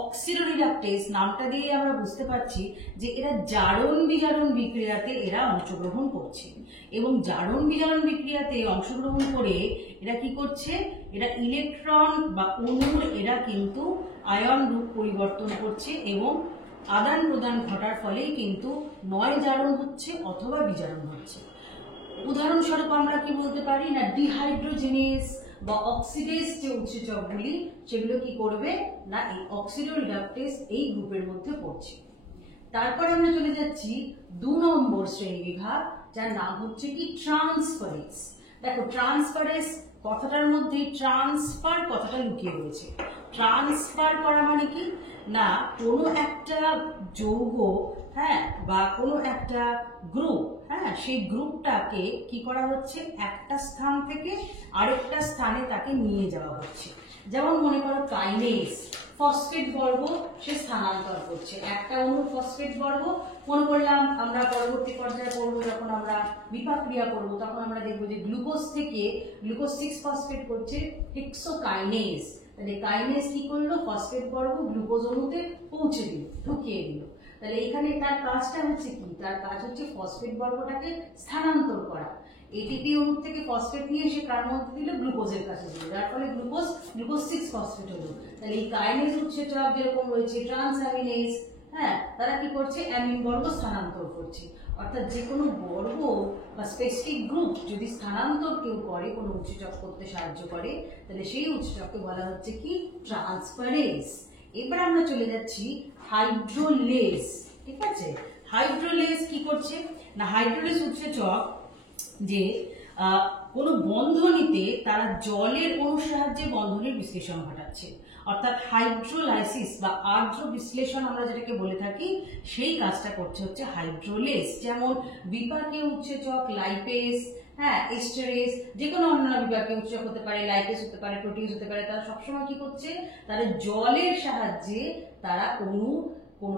অক্সিডোরিডাকটেজ নামটা দিয়ে আমরা বুঝতে পারছি যে এরা জারণ বিজারণ বিক্রিয়াতে এরা অংশগ্রহণ করছে, এবং জারণ বিজারণ বিক্রিয়াতে অংশগ্রহণ করে এরা কি করছে, এরা ইলেকট্রন বা অণুর এরা কিন্তু আয়ন রূপ পরিবর্তন করছে, এবং আদান প্রদান ঘটার ফলেই কিন্তু নয় জারণ হচ্ছে অথবা বিজারণ হচ্ছে। উদাহরণস্বরূপ আমরা কি বলতে পারি না ডিহাইড্রোজেনেজ বা অক্সিডেজ যে উৎসেচকগুলি সেগুলো কি করবে না এই অক্সিডোরিডাকটেজ এই গ্রুপের মধ্যে পড়ছে। তারপরে আমরা চলে যাচ্ছি 2 নম্বর শ্রেণীবিভাগ, যার নাম হচ্ছে কি ট্রান্সফারেজ। দেখো ট্রান্সফারেজ কথাটার মধ্যে ট্রান্সফার কথাটা লুকিয়ে রয়েছে। ট্রান্সফার করা মানে কি না কোনো একটা যৌগ, হ্যাঁ, বা কোনো একটা গ্রুপ, হ্যাঁ, সেই গ্রুপটাকে কি করা হচ্ছে একটা স্থান থেকে আরেকটা স্থানে তাকে নিয়ে যাওয়া হচ্ছে। যেমন মনে করো কাইনেজ, ফসফেট বর্গ সে স্থানান্তর করছে, একটা অণুর ফসফেট বর্গ মনে করলাম আমরা পরবর্তী পর্যায়ে পড়বো, যখন আমরা বিপাক ক্রিয়া করবো তখন আমরা দেখবো যে গ্লুকোজ থেকে গ্লুকোজ 6 ফসফেট করছে হেক্সোকাইনেজ। তাহলে কাইনেজ কি করলো, ফসফেট বর্গ গ্লুকোজ অণুতে পৌঁছে দিল, ঢুকিয়ে দিল। তাহলে এখানে তার কাজটা হচ্ছে কি, তার কাজ হচ্ছে ফসফেট বর্গটাকে স্থানান্তর করা। এটিপি অণু থেকে ফসফেট নিয়ে সে কার মধ্যে দিল, গ্লুকোজের কাছে দিল, যার ফলে গ্লুকোজ 6 ফসফেট হলো। তাহলে এই কাইনেজ উৎসেচক যেরকম রয়েছে ট্রান্সঅ্যামিনেজ, হ্যাঁ, তারা কি করছে অ্যামিন বর্গ স্থানান্তর করছে। অর্থাৎ যে কোনো বর্গ বা স্পেসিফিক গ্রুপ যদি স্থানান্তর কেউ করে, কোনো উৎসেচক করতে সাহায্য করে, তাহলে সেই উৎসেচককে বলা হচ্ছে কি ট্রান্সফারেজ। এবার আমরা চলে যাচ্ছি হাইড্রোলেজ। ঠিক আছে, হাইড্রোলেজ কি করছে না হাইড্রোলেজ উৎসেচক যে কোনো বন্ধনীতে তারা জলের অণুর সাহায্যে বন্ধনীর বিশ্লেষণ ঘটাচ্ছে, অর্থাৎ হাইড্রোলাইসিস বা আর্দ্র বিশ্লেষণ আমরা যেটাকে বলে থাকি, সেই কাজটা করছে হচ্ছে হাইড্রোলেস। যেমন বিপাকীয় উৎসেচক লাইপেস, হ্যাঁ, এস্টারেজ, যে কোনো অন্যান্য বিপাকীয় উৎসেচক হতে পারে, লাইপেস হতে পারে, প্রোটিজ হতে পারে, তারা সবসময় কি করছে, তারা জলের সাহায্যে তারা কোনো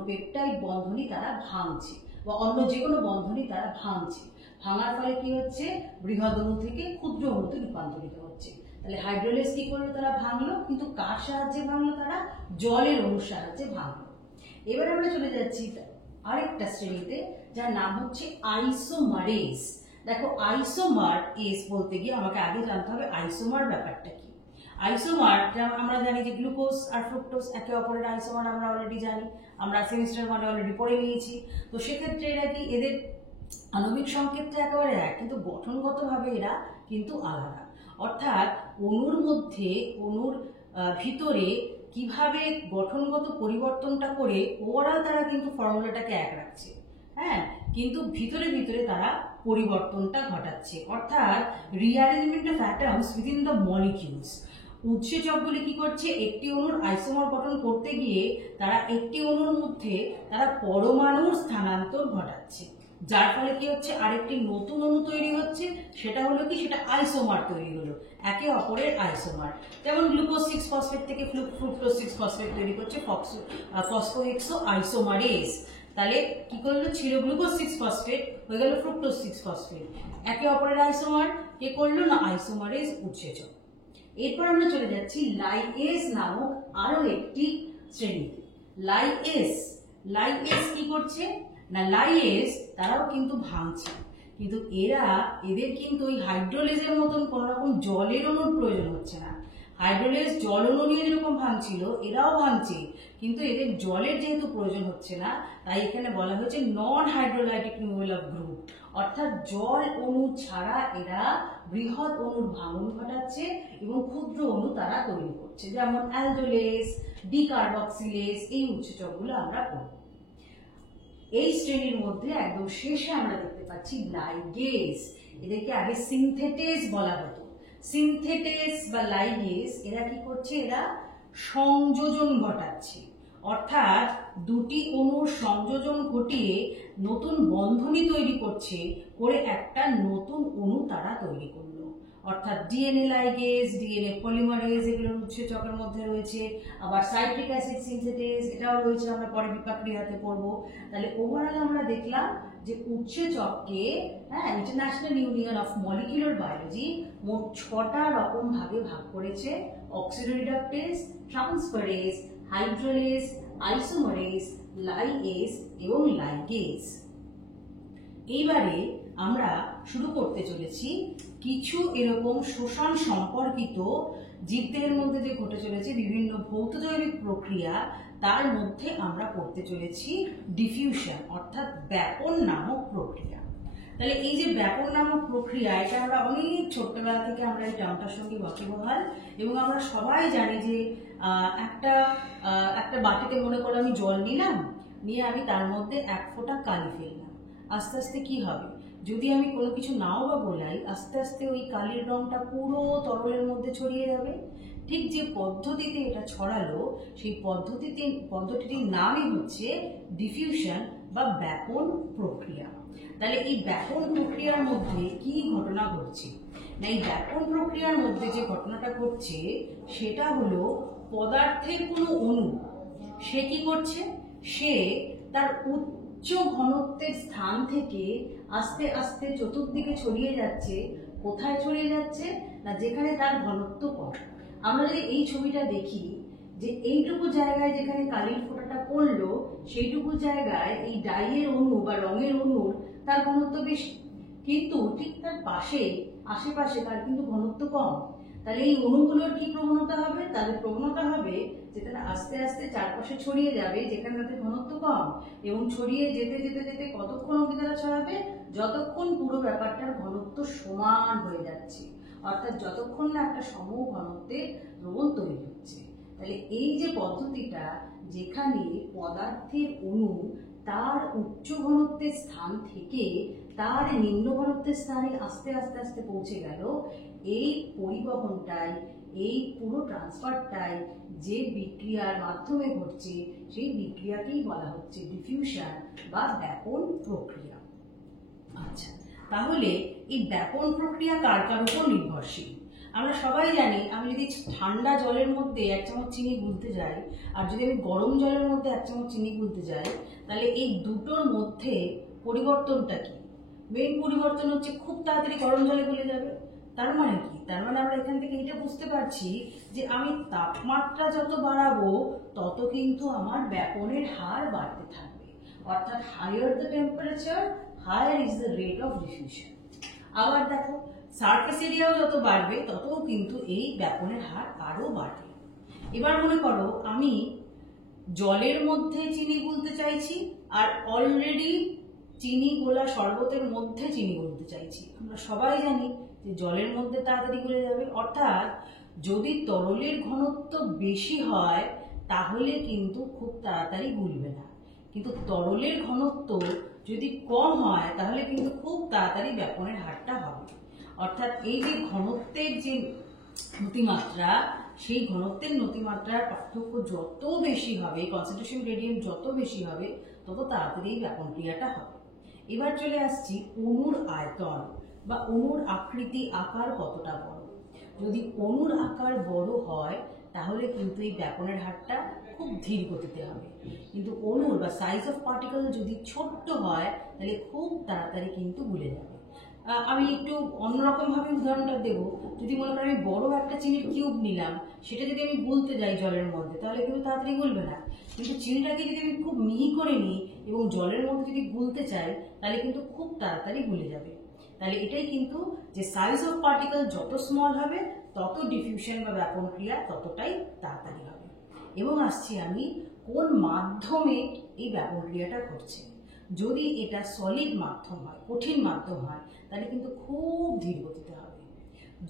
পেপটাইড বন্ধনী তারা ভাঙছে বা অন্য যে কোনো বন্ধনী তারা ভাঙছে। ভাঙার ফলে কি হচ্ছে, বৃহৎ অণু থেকে ক্ষুদ্র অণুতে রূপান্তরিত হচ্ছে। তাহলে হাইড্রোলেস কি করলো, তারা ভাঙলো, কিন্তু কার সাহায্যে ভাঙলো, তারা জলের অণুর সাহায্যে ভাঙলো। এবার আমরা চলে যাচ্ছি আরেকটা শ্রেণীতে, যার নাম হচ্ছে আইসোমারেজ। দেখো, আইসোমার এস বলতে গিয়ে আমাকে আগে জানতে হবে আইসোমার ব্যাপারটা কি। আইসোমার, যেমন আমরা জানি যে গ্লুকোজ আর ফ্রুক্টোজ একে অপরের আইসোমার, আমরা অলরেডি জানি, আমরা সেমিস্টার মানে অলরেডি পড়ে নিয়েছি। তো সেক্ষেত্রে এরা কি, এদের আণবিক সংকেতটা একেবারে এক, কিন্তু গঠনগতভাবে এরা কিন্তু আলাদা। অর্থাৎ অণুর মধ্যে, অণুর ভিতরে কিভাবে গঠনগত পরিবর্তনটা করে ওভারঅল তারা কিন্তু ফর্মুলাটাকে এক রাখছে, হ্যাঁ, কিন্তু ভিতরে ভিতরে তারা পরিবর্তনটা ঘটাচ্ছে, অর্থাৎ rearrangement of atoms within the molecules. উৎসেচকগুলি কি করছে, একটি অণুর আইসোমার গঠন করতে গিয়ে তারা একটি অণুর মধ্যে তারা পরমাণুর স্থানান্তর ঘটাচ্ছে, যার ফলে কি হচ্ছে, আরেকটি নতুন অণু তৈরি হচ্ছে। সেটা হলো কি, সেটা আইসোমার তৈরি হলো, একে অপরের আইসোমার। যেমন গ্লুকোজ 6 ফসফেট থেকে ফ্রুক্টোজ 6 ফসফেট তৈরি করছে ফসফোহেক্সো আইসোমারেজ। তাহলে কি করলো, ছিল গ্লুকোজ 6 ফসফেট, হয়ে গেল ফ্রুক্টোজ 6 ফসফেট, একে অপরের আইসোমার। কে করলো না, আইসোমারেজ উৎসেচক। এরপর আমরা চলে যাচ্ছি লাইগেজ নামক আরো একটি শ্রেণীতে। লাইগেজ কি করছে না, লাইগেজ তারাও কিন্তু ভাঙছে, কিন্তু এদের কিন্তু ওই হাইড্রোলেজের মতন কোন রকম জলের অণুর প্রয়োজন হচ্ছে না। হাইড্রোলেজ জল অণু নিয়ে যেরকম ভাঙছিল, এরাও ভাঙছে, কিন্তু এদের জলের যেহেতু প্রয়োজন হচ্ছে না, তাই এখানে বলা হয়েছে নন হাইড্রোলাইটিক রিমুভাল অফ গ্রুপ, অর্থাৎ জল অণু ছাড়া এরা বৃহৎ অণুর ভাঙন ঘটাচ্ছে এবং ক্ষুদ্র অণু তারা তৈরি করছে, যেমন অ্যালডোলেস, ডিকার্বক্সিলেস, এই উৎসেচকগুলো আমরা পড়ব। এই শ্রেণীর মধ্যে একদম শেষে আমরা দেখতে পাচ্ছি লাইগেজ। এদেরকে আগে সিনথেটেজ বলা হতো। সিনথেটেজ বা লাইগেজ এরা কি করছে, এরা সংযোজন ঘটাচ্ছে, অর্থাৎ দুটি অণুর সংযোজন ঘটিয়ে নতুন বন্ধনী তৈরি করছে, করে একটা নতুন অণু তারা তৈরি করলো। অর্থাৎ ডিএনএ লাইগেজ, ডিএনএ পলিমারেজ, এগুলোর উৎসেচকের মধ্যে রয়েছে। আবার সাইট্রিক অ্যাসিড সিনথেটেজ, এটাও রয়েছে, আমরা পরে বিপাক্রিয়াতে পড়বো। তাহলে ওভারঅল আমরা দেখলাম যে উৎসেচককে, হ্যাঁ, international union of molecular biology মোট 6টা রকম ভাগে ভাগ করেছে: অক্সিডোরিডাকটেজ, ট্রান্সফারেজ, হাইড্রোলেজ, আইসোমারেজ, লাইগেজ এবং লাইগেজ। এইবারে আমরা শুরু করতে চলেছি কিছু এরকম শোষণ সম্পর্কিত জীবদেহের মধ্যে যে ঘটে চলেছে বিভিন্ন ভৌতজৈবিক প্রক্রিয়া, তার মধ্যে আমরা পড়তে চলেছি ডিফিউশন, অর্থাৎ ব্যাপন নামক প্রক্রিয়া। তাহলে এই যে ব্যাপন নামক প্রক্রিয়া, এটা আমরা অনেক ছোট্টবেলা থেকে আমরা এই টার্মটার সঙ্গে ওয়াকিবহাল, এবং আমরা সবাই জানি যে একটা বাটিতে মনে করে আমি জল নিলাম, নিয়ে আমি তার মধ্যে 1 ফোঁটা কালি ফেললাম। আস্তে আস্তে কি হবে, যদি আমি কোনো কিছু নাও বা গোলাই, আস্তে আস্তে ওই কালির রংটা পুরো তরলের মধ্যে ছড়িয়ে যাবে। ঠিক যে পদ্ধতিতে এটা ছড়ালো, সেই পদ্ধতিটির নামই হচ্ছে ডিফিউশন বা ব্যাপন প্রক্রিয়া। তাহলে এই ব্যাপন প্রক্রিয়ার মধ্যে কি ঘটনা ঘটছে না, এই ব্যাপন প্রক্রিয়ার মধ্যে যে ঘটনাটা ঘটছে সেটা হলো পদার্থের কোনো অণু, সে কি করছে, সে তার উচ্চ ঘনত্বের স্থান থেকে আস্তে আস্তে চতুর্দিকে ছড়িয়ে যাচ্ছে। কোথায় ছড়িয়ে যাচ্ছে না, যেখানে তার ঘনত্ব কম। আমরা যদি এই ছবিটা দেখি, যে এইটুকু জায়গায় যেখানে কালির ফোঁটাটা পড়লো, সেইটুকু জায়গায় এই ডাইয়ের অণু বা রঙের অণুর তার ঘনত্ব বেশি, কিন্তু ঠিক তার আশেপাশে তার কিন্তু ঘনত্ব কম। তাহলে এই অণুগুলোর কি প্রবণতা হবে, তাদের প্রবণতা হবে যে তারা আস্তে আস্তে চারপাশে ছড়িয়ে যাবে যেখানে তাদের ঘনত্ব কম, এবং ছড়িয়ে যেতে যেতে যেতে কতক্ষণ অবধি তারা ছড়াবে, যতক্ষণ পুরো ব্যাপারটার ঘনত্ব সমান হয়ে যাচ্ছে, অর্থাৎ যতক্ষণ না একটা সম ঘনত্বের দ্রবণ তৈরি হচ্ছে। তাহলে এই যে পদ্ধতিটা, যেখানে পদার্থের অণু তার উচ্চ ঘনত্বের স্থান থেকে তার নিম্ন ঘনত্বের স্থানে আস্তে আস্তে আস্তে পৌঁছে গেল। এই পরিবহনটাই, এই পুরো ট্রান্সফারটাই যে বিক্রিয়ার মাধ্যমে ঘটছে সেই বিক্রিয়াকেই বলা হচ্ছে ডিফিউশন বা ব্যাপন প্রক্রিয়া। আচ্ছা, তাহলে এই ব্যাপন প্রক্রিয়া কার কার উপর নির্ভরশীল? আমরা সবাই জানি, আমি যদি ঠান্ডা জলের মধ্যে 1 চামচ চিনি গুলতে যাই আর যদি আমি গরম জলের মধ্যে 1 চামচ চিনি গুলতে যাই, তাহলে এই দুটোর মধ্যে পরিবর্তনটা কি? মেন পরিবর্তন হচ্ছে খুব তাড়াতাড়ি গরম জলে গুলে যাবে। তার মানে কি? তার মানে আমরা এখান থেকে এটা বুঝতে পারছি যে আমি তাপমাত্রা যত বাড়াবো তত কিন্তু আমার ব্যাপনের হার বাড়তে থাকবে। অর্থাৎ higher the temperature, higher is the rate of diffusion. আবার দেখো, সারফেস এরিয়াও যত বাড়বে ততও কিন্তু এই ব্যাপনের হার আরও বাড়বে। এবার মনে করো আমি জলের মধ্যে চিনি গুলতে চাইছি আর অলরেডি চিনি গোলা শরবতের মধ্যে চিনি গুলতে চাইছি। আমরা সবাই জানি যে জলের মধ্যে তাড়াতাড়ি গলে যাবে। অর্থাৎ যদি তরলের ঘনত্ব বেশি হয় তাহলে কিন্তু খুব তাড়াতাড়ি গুলবে না, কিন্তু তরলের ঘনত্ব যদি কম হয় তাহলে কিন্তু খুব তাড়াতাড়ি ব্যাপনের হারটা হবে। অর্থাৎ এই যে ঘনত্বের যে নতিমাত্রা, সেই ঘনত্বের নতিমাত্রার পার্থক্য যত বেশি হবে, কনসেন্ট্রেশন গ্রেডিয়েন্ট যত বেশি হবে, তত তাড়াতাড়ি ব্যাপন ক্রিয়াটা হবে। এবার চলে আসছি অণুর আয়তন বা অণুর আকৃতি, আকার কতটা বড়। যদি অণুর আকার বড় হয় তাহলে কিন্তু এই ব্যাপনের হারটা খুব ধীর গতিতে হবে, কিন্তু অণুর বা সাইজ অফ পার্টিকেল যদি ছোট্ট হয় তাহলে খুব তাড়াতাড়ি কিন্তু গুলে যাবে। আমি একটু অন্যরকমভাবে উদাহরণটা দেবো। যদি মনে করেন আমি বড় একটা চিনির কিউব নিলাম, সেটা যদি আমি গুলতে যাই জলের মধ্যে তাহলে কিন্তু তাড়াতাড়ি গুলবে না, কিন্তু চিনিটাকে যদি আমি খুব মিহি করে নিই এবং জলের মধ্যে যদি গুলতে চাই তাহলে কিন্তু খুব তাড়াতাড়ি গুলে যাবে। তাহলে এটাই কিন্তু যে সাইজ অফ পার্টিকেল যত স্মল হবে তত ডিফিউশন বা ব্যাপন ক্রিয়া ততটাই তাড়াতাড়ি হবে। এবং আসছি আমি কোন মাধ্যমে এই ব্যাপন ক্রিয়াটা ঘটছে। যদি এটা সলিড মাধ্যম হয়, কঠিন মাধ্যম হয়, তাহলে কিন্তু খুব ধীর গতিতে হবে।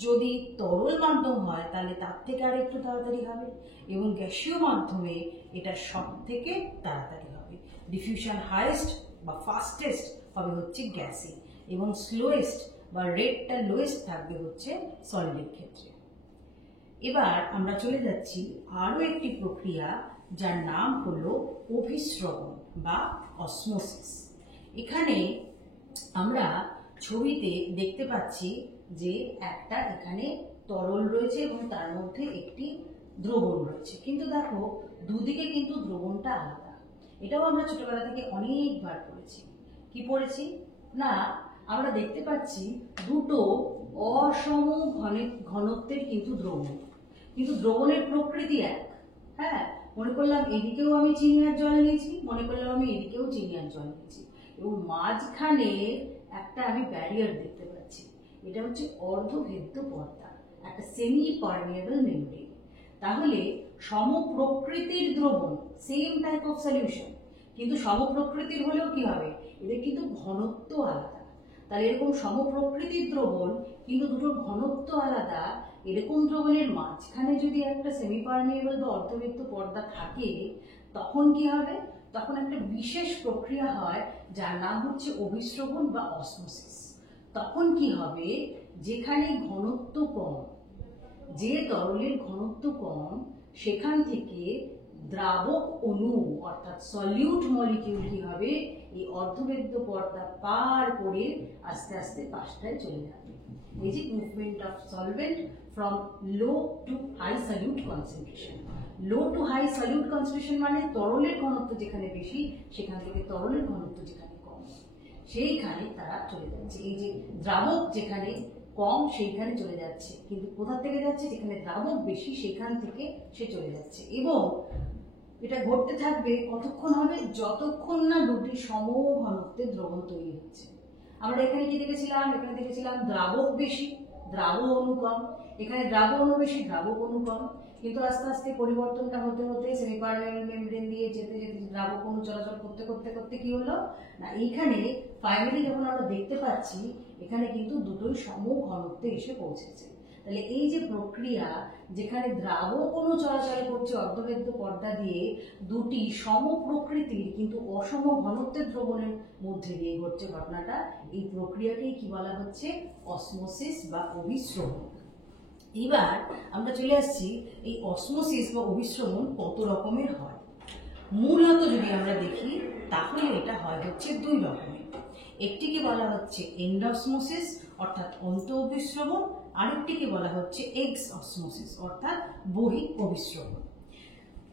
যদি তরল মাধ্যম হয় তাহলে তার থেকে আর একটু তাড়াতাড়ি হবে, এবং গ্যাসীয় মাধ্যমে এটা সব থেকে তাড়াতাড়ি হবে। ডিফিউশন হাইয়েস্ট বা ফাস্টেস্ট হবে হচ্ছে গ্যাসে, এবং স্লোয়েস্ট বা রেটটা লোয়েস্ট থাকবে হচ্ছে সলিডের ক্ষেত্রে। এবার আমরা চলে যাচ্ছি আরও একটি প্রক্রিয়া যার নাম হলো অভিস্রবণ বা অসমোসিস। এখানে আমরা ছবিতে দেখতে পাচ্ছি যে একটা এখানে তরল রয়েছে এবং তার মধ্যে একটি দ্রবণ রয়েছে, কিন্তু দেখো দুদিকে কিন্তু দ্রবণটা আলাদা। এটাও আমরা ছোটবেলা থেকে অনেকবার পড়েছি। কি পড়েছি না, আমরা দেখতে পাচ্ছি দুটো অসম ঘনত্বের কিন্তু দ্রবণ, কিন্তু দ্রবণের প্রকৃতি এক। হ্যাঁ, মনে করলাম এদিকেও আমি চিনি আর জল নিয়েছি, মনে করলাম আমি এদিকেও চিনি আর জল নিয়েছি, এবং মাঝখানে একটা আমি ব্যারিয়ার দেখতে পাচ্ছি। এটা হচ্ছে অর্ধভেদ্য পর্দা, একটা সেমি পারমিয়েবল মেমব্রেন। তাহলে সমপ্রকৃতির দ্রবণ, সেম টাইপ অফ সলিউশন, কিন্তু সমপ্রকৃতির হলেও কি হবে, এদের কিন্তু ঘনত্ব আলাদা। তাহলে এরকম সমপ্রকৃতির দ্রবণ কিন্তু দুটোর ঘনত্ব আলাদা, এরকম দ্রবণের মাঝখানে যদি একটা সেমি পারমিয়েবল বা অর্ধবৃত্ত পর্দা থাকে তখন কি হবে, তখন একটা বিশেষ প্রক্রিয়া হয় যার নাম হচ্ছে অভিস্রবণ বা অসমোসিস। তখন কি হবে, যেখানে ঘনত্ব কম, যে তরলের ঘনত্ব কম, সেখান থেকে দ্রাবক অণু অর্থাৎ সলিউট মলিকিউল কি হবে, এই অর্ধবেদ্য পর্দা পার করে আস্তে আস্তে পাশটায় চলে যাবে। এই যে movement of solvent from low to high solute concentration. Low to high solute concentration মানে তরলের ঘনত্ব যেখানে বেশি সেখান থেকে তরলের ঘনত্ব যেখানে কম, সেইখানে তারা চলে যাচ্ছে। এই যে দ্রাবক যেখানে কম সেইখানে চলে যাচ্ছে, কিন্তু কোথা থেকে যাচ্ছে, যেখানে দ্রাবক বেশি সেখান থেকে সে চলে যাচ্ছে। এবং এটা ঘটতে থাকবে কতক্ষণ হবে, যতক্ষণ না দুটি সম ঘনত্বের দ্রবণ তৈরি হচ্ছে। আমরা এখানে কি দেখেছিলাম, এখানে দেখেছিলাম দ্রাবক বেশি, দ্রাবক অণু কম। এখানে দ্রাবক অণু বেশি, দ্রাবক অণু কম, কিন্তু আস্তে আস্তে পরিবর্তনটা হতে হতে সেমিপারমিয়েবল মেমব্রেন দিয়ে যেতে যেতে দ্রাবক অণু চলাচল করতে করতে করতে কি হলো না, এইখানে ফাইনালি যখন আমরা দেখতে পাচ্ছি এখানে কিন্তু দুটোই সম ঘনত্বে এসে পৌঁছেছে। তাহলে এই যে প্রক্রিয়া, যেখানে দ্রাবক অণু চলাচল করছে অর্ধবেদ্য পর্দা দিয়ে, দুটি সম প্রকৃতির কিন্তু অসম ঘনত্বের দ্রবণের মধ্যে দিয়ে ঘটছে ঘটনাটা, এই প্রক্রিয়াকেই কি বলা হচ্ছে? অসমোসিস বা অভিস্রবণ। এবার আমরা চলে আসছি এই অসমোসিস বা অভিস্রবণ কত রকমের হয়। মূলত যদি আমরা দেখি তাহলে এটা হয় হচ্ছে দুই রকমের। একটিকে বলা হচ্ছে এন্ডসমোসিস অর্থাৎ অন্ত অভিস্রবণ, আরেকটিকে বলা হচ্ছে এক্স অসমোসিস অর্থাৎ বহিঃ অভিস্রবণ।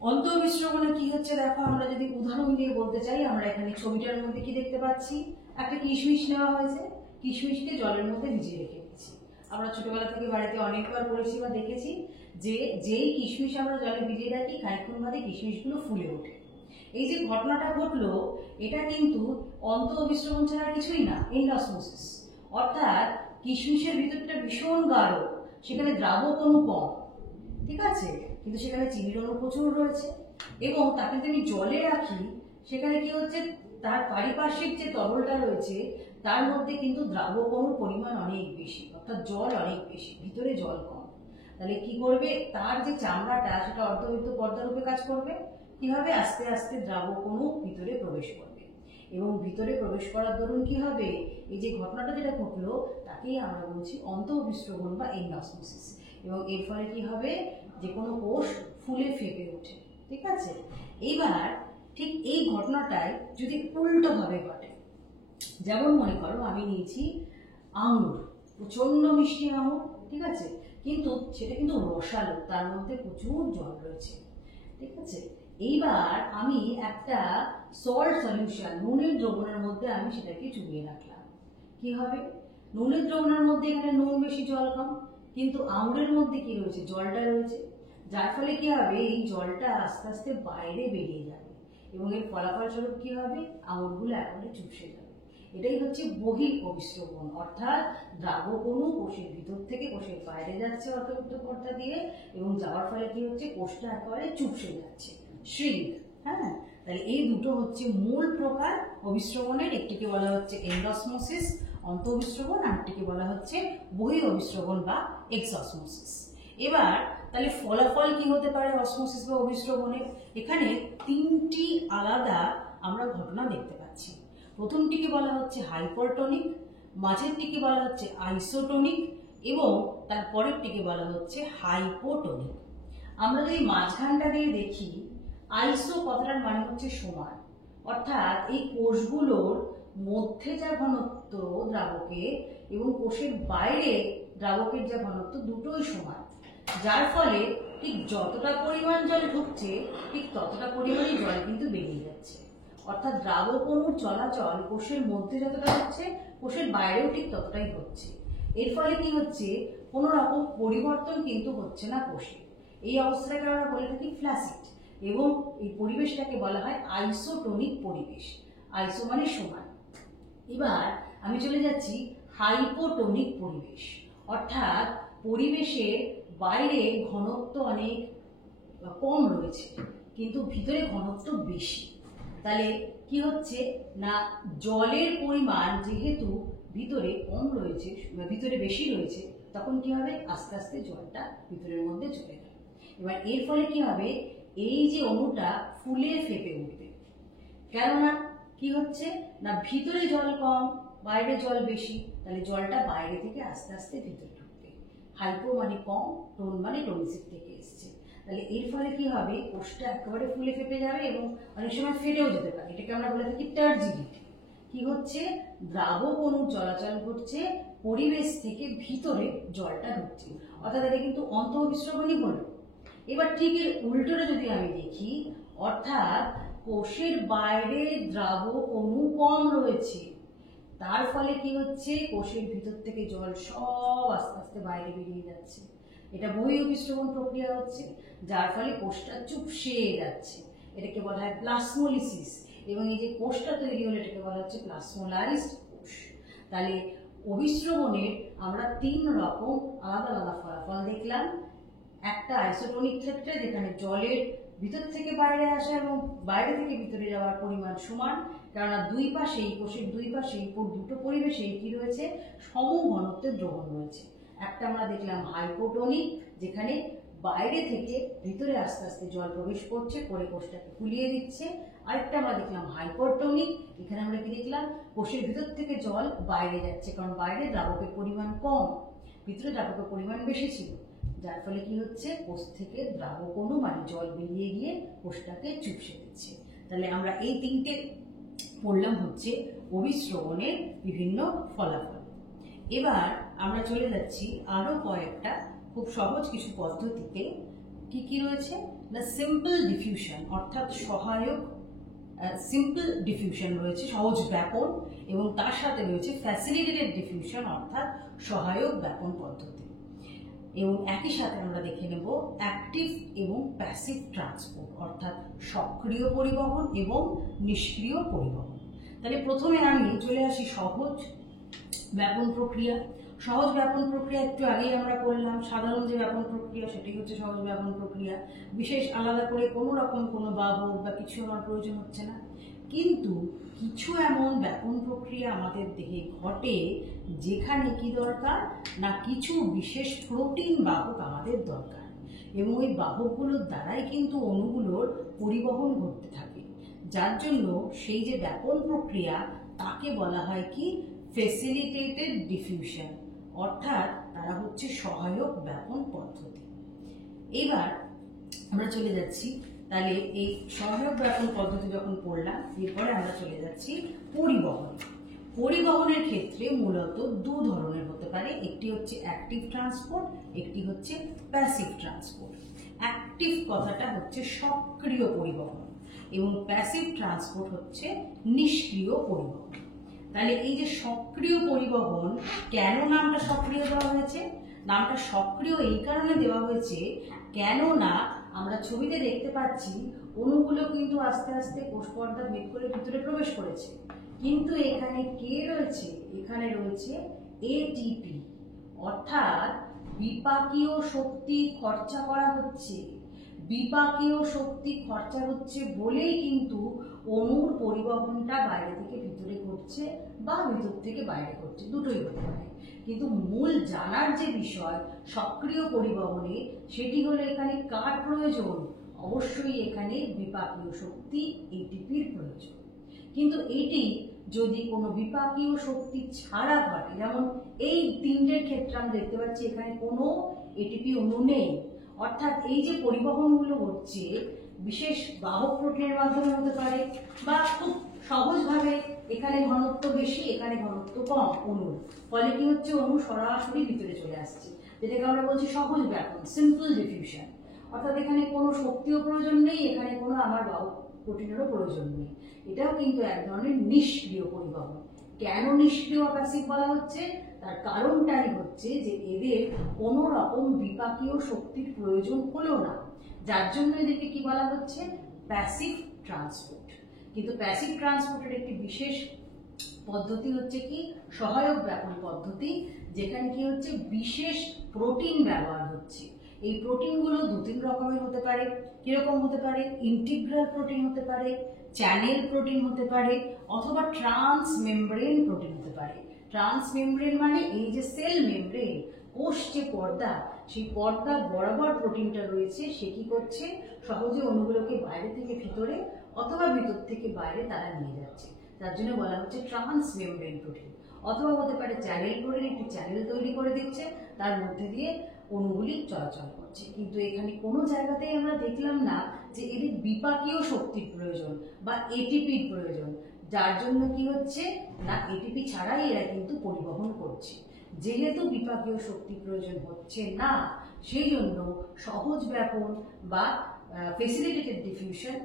অন্ত অভিস্রবণে কি হচ্ছে দেখো, আমরা যদি উদাহরণ দিয়ে বলতে চাই, আমরা এখানে ছবিটার মধ্যে কি দেখতে পাচ্ছি? একটা কিশমিশ নেওয়া হয়েছে, কিশমিশকে জলের মধ্যে ভিজিয়ে রেখে দিচ্ছি। আমরা ছোটবেলা থেকে বাড়িতে অনেকবার করেছি বা দেখেছি যে যেই কিশমিশ আমরা জলে ভিজিয়ে রাখি খানিকক্ষণ বাদে কিশমিশগুলো ফুলে ওঠে। এই যে ঘটনাটা ঘটলো এটা কিন্তু অন্ত অভিস্রবণ ছাড়া কিছুই না, এন্ডসমোসিস। অর্থাৎ কিশমিশের ভিতরটা ভীষণ গাঢ়, সেখানে দ্রাবক অণু কম, ঠিক আছে, কিন্তু সেখানে চিনির অণু প্রচুর রয়েছে, এবং তাকে যদি আমি জলে রাখি সেখানে কি হচ্ছে, তার পারিপার্শ্বিক যে তরলটা রয়েছে তার মধ্যে কিন্তু দ্রাবক অণুর পরিমাণ অনেক বেশি, অর্থাৎ জল অনেক বেশি, ভিতরে জল কম। তাহলে কি করবে, তার যে চামড়াটা সেটা অর্ধবৃত্ত পর্দা রূপে কাজ করবে। কি হবে, আস্তে আস্তে দ্রাবক অণু ভিতরে প্রবেশ করবে, এবং ভিতরে প্রবেশ করার দরুন কি হবে, এই যে ঘটনাটা যেটা ঘটলো তাকেই আমরা বলছি অন্ত অভিস্রবণ বা এন্ডসমোসিস। এবং এর ফলে কি হবে, যে কোনো কোষ ফুলে ফেপে ওঠে, ঠিক আছে। এইবার ঠিক এই ঘটনাটাই যদি উল্টো ভাবে ঘটে, যেমন মনে করো আমি নিয়েছি আঙুর, প্রচন্ড মিষ্টি আঙুর, ঠিক আছে, কিন্তু সেটা কিন্তু রসালো, তার মধ্যে প্রচুর জল রয়েছে, ঠিক আছে। এইবার আমি একটা সল্ট সলিউশন, নুনের দ্রবণের মধ্যে আমি সেটাকে চুবিয়ে রাখলাম। কি হবে, নুনের দ্রবণের মধ্যে এখানে নুন বেশি জল কম, কিন্তু আঙুরের মধ্যে কি রয়েছে, জলটা রয়েছে, যার ফলে কি হবে, এই জলটা আস্তে আস্তে বাইরে বেরিয়ে যাবে, এবং এর ফলাফল স্বরূপ কি হবে, আঙুরগুলো একেবারে চুপসে যাবে। এটাই হচ্ছে বহিঃ অভিস্রবণ, অর্থাৎ দ্রাবক অণু কোষের ভিতর থেকে কোষের বাইরে যাচ্ছে অর্ধবৃত্ত পর্দা দিয়ে, এবং যাওয়ার ফলে কি হচ্ছে, কোষটা একেবারে চুপসে যাচ্ছে, শ্রিঙ্ক। হ্যাঁ, তাহলে এই দুটো হচ্ছে মূল প্রকার অভিস্রবণের। একটিকে বলা হচ্ছে এন্ডসমোসিস অন্ত অভিস্রবণ, আরেকটিকে বলা হচ্ছে বহিঃ অভিস্রবণ বা এক্সসমোসিস। এবার তাহলে ফলাফল কি হতে পারে অসমোসিস বা অভিস্রবণের? এখানে তিনটি আলাদা আমরা ঘটনা দেখতে পাচ্ছি। প্রথমটিকে বলা হচ্ছে হাইপারটোনিক, মাঝেরটিকে বলা হচ্ছে আইসোটোনিক, এবং তার পরেরটিকে বলা হচ্ছে হাইপোটোনিক। আমরা যদি মাঝখানটা দিয়ে দেখি, আইসো কথাটার মানে হচ্ছে সমান, অর্থাৎ এই কোষগুলোর মধ্যে যা ঘনত্ব দ্রাবকের এবং কোষের বাইরে দ্রাবকের যা ঘনত্ব দুটোই সমান, যার ফলে ঠিক যতটা পরিমাণ জল ঢুকছে ঠিক ততটা পরিমাণই জল কিন্তু বেরিয়ে যাচ্ছে। অর্থাৎ দ্রাবক অণুর চলাচল কোষের মধ্যে যতটা হচ্ছে কোষের বাইরেও ঠিক ততটাই হচ্ছে। এর ফলে কি হচ্ছে, কোনো রকম পরিবর্তন কিন্তু হচ্ছে না কোষে। এই অবস্থাটাকে আমরা বলে থাকি ফ্ল্যাসিড, এবং এই পরিবেশটাকে বলা হয় আইসোটোনিক পরিবেশ। আইসো মানে সমান। এবার আমি চলে যাচ্ছি হাইপোটোনিক পরিবেশ, অর্থাৎ পরিবেশের বাইরে ঘনত্ব অনেক কম রয়েছে কিন্তু ভিতরে ঘনত্ব বেশি। তাহলে কি হচ্ছে না, জলের পরিমাণ যেহেতু ভিতরে কম রয়েছে, ভিতরে বেশি রয়েছে, তখন কি হবে, আস্তে আস্তে জলটা ভিতরের মধ্যে চলে যাবে। এবার এর ফলে কি হবে, এই যে অণুটা ফুলে ফেপে উঠবে। কেননা কি হচ্ছে না, ভিতরে জল কম বাইরে জল বেশি, তাহলে জলটা বাইরে থেকে আস্তে আস্তে ভিতরে ঢুকবে। হাইপো মানে কম, টোন মানে টোনিসিক থেকে এসছে। তাহলে এর ফলে কি হবে, কোষটা একেবারে ফুলে ফেপে যাবে এবং অনেক সময় ফেটেও যেতে পারে। এটাকে আমরা বলে থাকি টার্জিডিটি। কি হচ্ছে, দ্রাবক অণু চলাচল করছে, পরিবেশ থেকে ভিতরে জলটা ঢুকছে, অর্থাৎ এটা কিন্তু অন্ত অভিস্রবণই হলো। এবার ঠিক এর উল্টোটা যদি আমি দেখি, অর্থাৎ কোষের বাইরে দ্রাবক অণু কম রয়েছে, তার ফলে কি হচ্ছে, কোষের ভিতর থেকে জল সব আস্তে আস্তে বাইরে বেরিয়ে যাচ্ছে। এটা বহিঃ অভিস্রবণ প্রক্রিয়া হচ্ছে, যার ফলে কোষটা চুপসে যাচ্ছে। এটাকে বলা হয় প্লাসমোলিসিস, এবং এই যে কোষটা তৈরি হলো এটাকে বলা হচ্ছে প্লাসমোলাইজড কোষ। তাহলে অভিস্রবণের আমরা তিন রকম আলাদা আলাদা ফলাফল দেখলাম। একটা আইসোটোনিক ক্ষেত্রে, যেখানে জলের ভিতর থেকে বাইরে আসা এবং বাইরে থেকে ভিতরে যাওয়ার পরিমাণ সমান, কেননা দুই পাশেই কোষের দুই পাশেই দুটো পরিবেশেই কি রয়েছে, সম ঘনত্বের দ্রবণ রয়েছে। একটা আমরা দেখলাম হাইপোটোনিক, যেখানে বাইরে থেকে ভিতরে আস্তে আস্তে জল প্রবেশ করছে, করে কোষটাকে ফুলিয়ে দিচ্ছে। আরেকটা আমরা দেখলাম হাইপারটোনিক, এখানে আমরা কি দেখলাম, কোষের ভিতর থেকে জল বাইরে যাচ্ছে, কারণ বাইরে দ্রাবকের পরিমাণ কম, ভিতরে দ্রাবকের পরিমাণ বেশি ছিল, যার ফলে কি হচ্ছে, কোষ থেকে দ্রাবক অণু মানে জল বেরিয়ে গিয়ে কোষটাকে চুপসে দিচ্ছে। তাহলে আমরা এই তিনটে পড়লাম হচ্ছে অভিস্রবণের বিভিন্ন ফলাফল। এবার আমরা চলে যাচ্ছি আরো কয়েকটা খুব সহজ কিছু পদ্ধতিতে। কি কি রয়েছে না, সিম্পল ডিফিউশন অর্থাৎ সহায়ক, সিম্পল ডিফিউশন রয়েছে সহজ ব্যাপন, এবং তার সাথে রয়েছে ফ্যাসিলিটেটেড ডিফিউশন অর্থাৎ সহায়ক ব্যাপন পদ্ধতি। এবং একই সাথে আমরা দেখে নেব অ্যাক্টিভ এবং প্যাসিভ ট্রান্সপোর্ট অর্থাৎ সক্রিয় পরিবহন এবং নিষ্ক্রিয় পরিবহন। তাহলে প্রথমে আমি চলে আসি সহজ ব্যাপন প্রক্রিয়া। সহজ ব্যাপন প্রক্রিয়া একটু আগেই আমরা করলাম, সাধারণ যে ব্যাপন প্রক্রিয়া সেটাই হচ্ছে সহজ ব্যাপন প্রক্রিয়া। বিশেষ আলাদা করে কোনো রকম কোনো বাহক বা কিছু আমার প্রয়োজন হচ্ছে না। কিন্তু কিছু এমন ব্যাপন প্রক্রিয়া আমাদের দেহে ঘটে যেখানে কি দরকার না, কিছু বিশেষ প্রোটিন বাহক আমাদের দরকার, এবং ওই বাহকগুলোর দ্বারাই কিন্তু অণুগুলোর পরিবহন ঘটতে থাকে, যার জন্য সেই যে ব্যাপন প্রক্রিয়া তাকে বলা হয় কি, ফ্যাসিলিটেটেড ডিফিউশন অর্থাৎ তারা হচ্ছে সহায়ক ব্যাপন পদ্ধতি। এবার আমরা চলে যাচ্ছি, তাহলে এই সহায়ক ব্যাপন পদ্ধতি যখন পড়লাম, এরপরে আমরা চলে যাচ্ছি পরিবহন। পরিবহনের ক্ষেত্রে মূলত দু ধরনের হতে পারে, একটি হচ্ছে অ্যাক্টিভ ট্রান্সপোর্ট, একটি হচ্ছে প্যাসিভ ট্রান্সপোর্ট। অ্যাক্টিভ কথাটা হচ্ছে সক্রিয় পরিবহন এবং প্যাসিভ ট্রান্সপোর্ট হচ্ছে নিষ্ক্রিয় পরিবহন। তাহলে এই যে সক্রিয় পরিবহন, কেন নামটা সক্রিয় দেওয়া হয়েছে? নামটা সক্রিয় এই কারণে দেওয়া হয়েছে কেননা আমরা ছবিতে দেখতে পাচ্ছি অণুগুলো কিন্তু আস্তে আস্তে কোষ পর্দা ভেদ করে ভিতরে প্রবেশ করেছে, কিন্তু এখানে কে রয়েছে? এখানে রয়েছে এটিপি, অর্থাৎ বিপাকীয় শক্তি খরচা করা হচ্ছে। বিপাকীয় শক্তি খরচা হচ্ছে বলেই কিন্তু অণুর পরিবহনটা বাইরে থেকে ভিতরে ঘটছে বা ভিতর থেকে বাইরে ঘটছে, দুটোই হতে পারে। কিন্তু মূল জানার যে বিষয় সক্রিয় পরিবহনে, সেটি হলো এখানে কার প্রয়োজন? অবশ্যই এখানে বিপাকীয় শক্তি এটিপির প্রয়োজন। কিন্তু এটি যদি কোনো বিপাকীয় শক্তি ছাড়া ঘটে, যেমন এই তিনটের ক্ষেত্রে আমরা দেখতে পাচ্ছি এখানে কোনো এটিপি অণু নেই, অর্থাৎ এই যে পরিবহনগুলো হচ্ছে বিশেষ বাহক প্রোটিনের মাধ্যমে হতে পারে, বা খুব সহজভাবে এখানে ঘনত্ব বেশি এখানে ঘনত্ব কম অণুর, ফলে কি হচ্ছে, অণু সরাসরি ভিতরে চলে আসছে, যেটাকে আমরা বলছি সহজ ব্যাপন, সিম্পল ডিফিউশন। অর্থাৎ এখানে কোনো শক্তিও প্রয়োজন নেই, এখানে কোনো আমার বাহক প্রোটিনেরও প্রয়োজন নেই। এটাও কিন্তু এক ধরনের নিষ্ক্রিয় পরিবহন। কেন নিষ্ক্রিয় প্যাসিভ বলা হচ্ছে? তার কারণটাই হচ্ছে যে এদের কোনো রকম বিপাকীয় শক্তির প্রয়োজন হলো না, যার জন্য এদেরকে কি বলা হচ্ছে? Passive transport. কিন্তু প্যাসিভ ট্রান্সপোর্টের একটি বিশেষ পদ্ধতি হচ্ছে কি, সহায়ক ব্যাপন পদ্ধতি, যেখানে কি হচ্ছে বিশেষ প্রোটিন ব্যবহার হচ্ছে। এই প্রোটিনগুলো দু তিন রকমের হতে পারে। কিরকম হতে পারে? ইন্টিগ্রাল প্রোটিন হতে পারে, চ্যানেল প্রোটিন হতে পারে, অথবা ট্রান্স মেমব্রেন প্রোটিন হতে পারে। ট্রান্স মেমব্রেন মানে এই যে সেল মেমব্রেন, কোষ যে পর্দা, সেই পর্দা বরাবর প্রোটিনটা রয়েছে, সে কি করছে, সহজে অণুগুলোকে বাইরে থেকে ভিতরে অথবা ভিতর থেকে বাইরে তারা নিয়ে যাচ্ছে, তার জন্য বলা হচ্ছে ট্রান্স মেমব্রেন প্রোটিন। অথবা হতে পারে চ্যানেল প্রোটিন, একটি চ্যানেল তৈরি করে দিচ্ছে, তার মধ্যে দিয়ে অণুগুলি চলাচল করছে। কিন্তু এখানে কোনো জায়গাতেই আমরা দেখলাম না যে এদের বিপাকীয় শক্তির প্রয়োজন বা এটিপির প্রয়োজন, যার জন্য কি হচ্ছে না, এটিপি ছাড়াই এরা কিন্তু পরিবহন করছে। যেহেতু বিপাকীয় শক্তির প্রয়োজন হচ্ছে না, সেই জন্য সহজ ব্যাপন বা ফ্যাসিলিটেটেড ডিফিউশন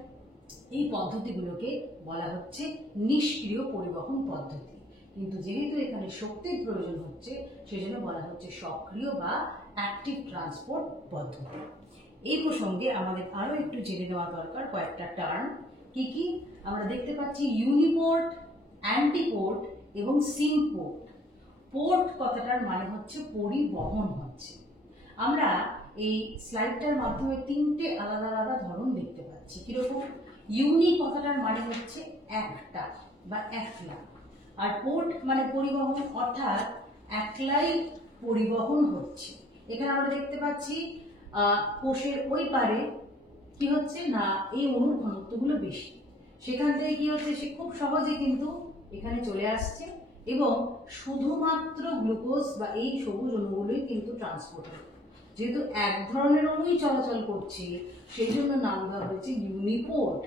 এই পদ্ধতিগুলোকে বলা হচ্ছে নিষ্ক্রিয় পরিবহন পদ্ধতি। কিন্তু যেহেতু এখানে শক্তির প্রয়োজন হচ্ছে, সেজন্য বলা হচ্ছে সক্রিয় বা অ্যাক্টিভ ট্রান্সপোর্ট পদ্ধতি। এই প্রসঙ্গে আমাদের আরো একটু জেনে নেওয়া দরকার কয়েকটা টার্ম। কি কি আমরা দেখতে পাচ্ছি? ইউনিপোর্ট, অ্যান্টিপোর্ট এবং সিমপোর্ট। পোর্ট কথাটার মানে হচ্ছে পরিবহন হচ্ছে। আমরা এই স্লাইডটার মাধ্যমে তিনটে আলাদা আলাদা ধরন দেখতে পাচ্ছি। কিরকম? ইউনি কথাটার মানে হচ্ছে একটা বা একলা, আর পোর্ট মানে পরিবহন, অর্থাৎ একলাই পরিবহন হচ্ছে। এখানে আমরা দেখতে পাচ্ছি কোষের ওই পারে কি হচ্ছে না এই অণুর ঘনত্বগুলো বেশি, সেখান থেকে কি হচ্ছে সে খুব সহজে কিন্তু এখানে চলে আসছে এবং শুধুমাত্র গ্লুকোজ বা এই সবুজ অণুগুলোই কিন্তু ট্রান্সপোর্ট হবে। যেহেতু এক ধরনের অণুই চলাচল করছে সেই জন্য নাম দেওয়া হয়েছে ইউনিপোর্ট।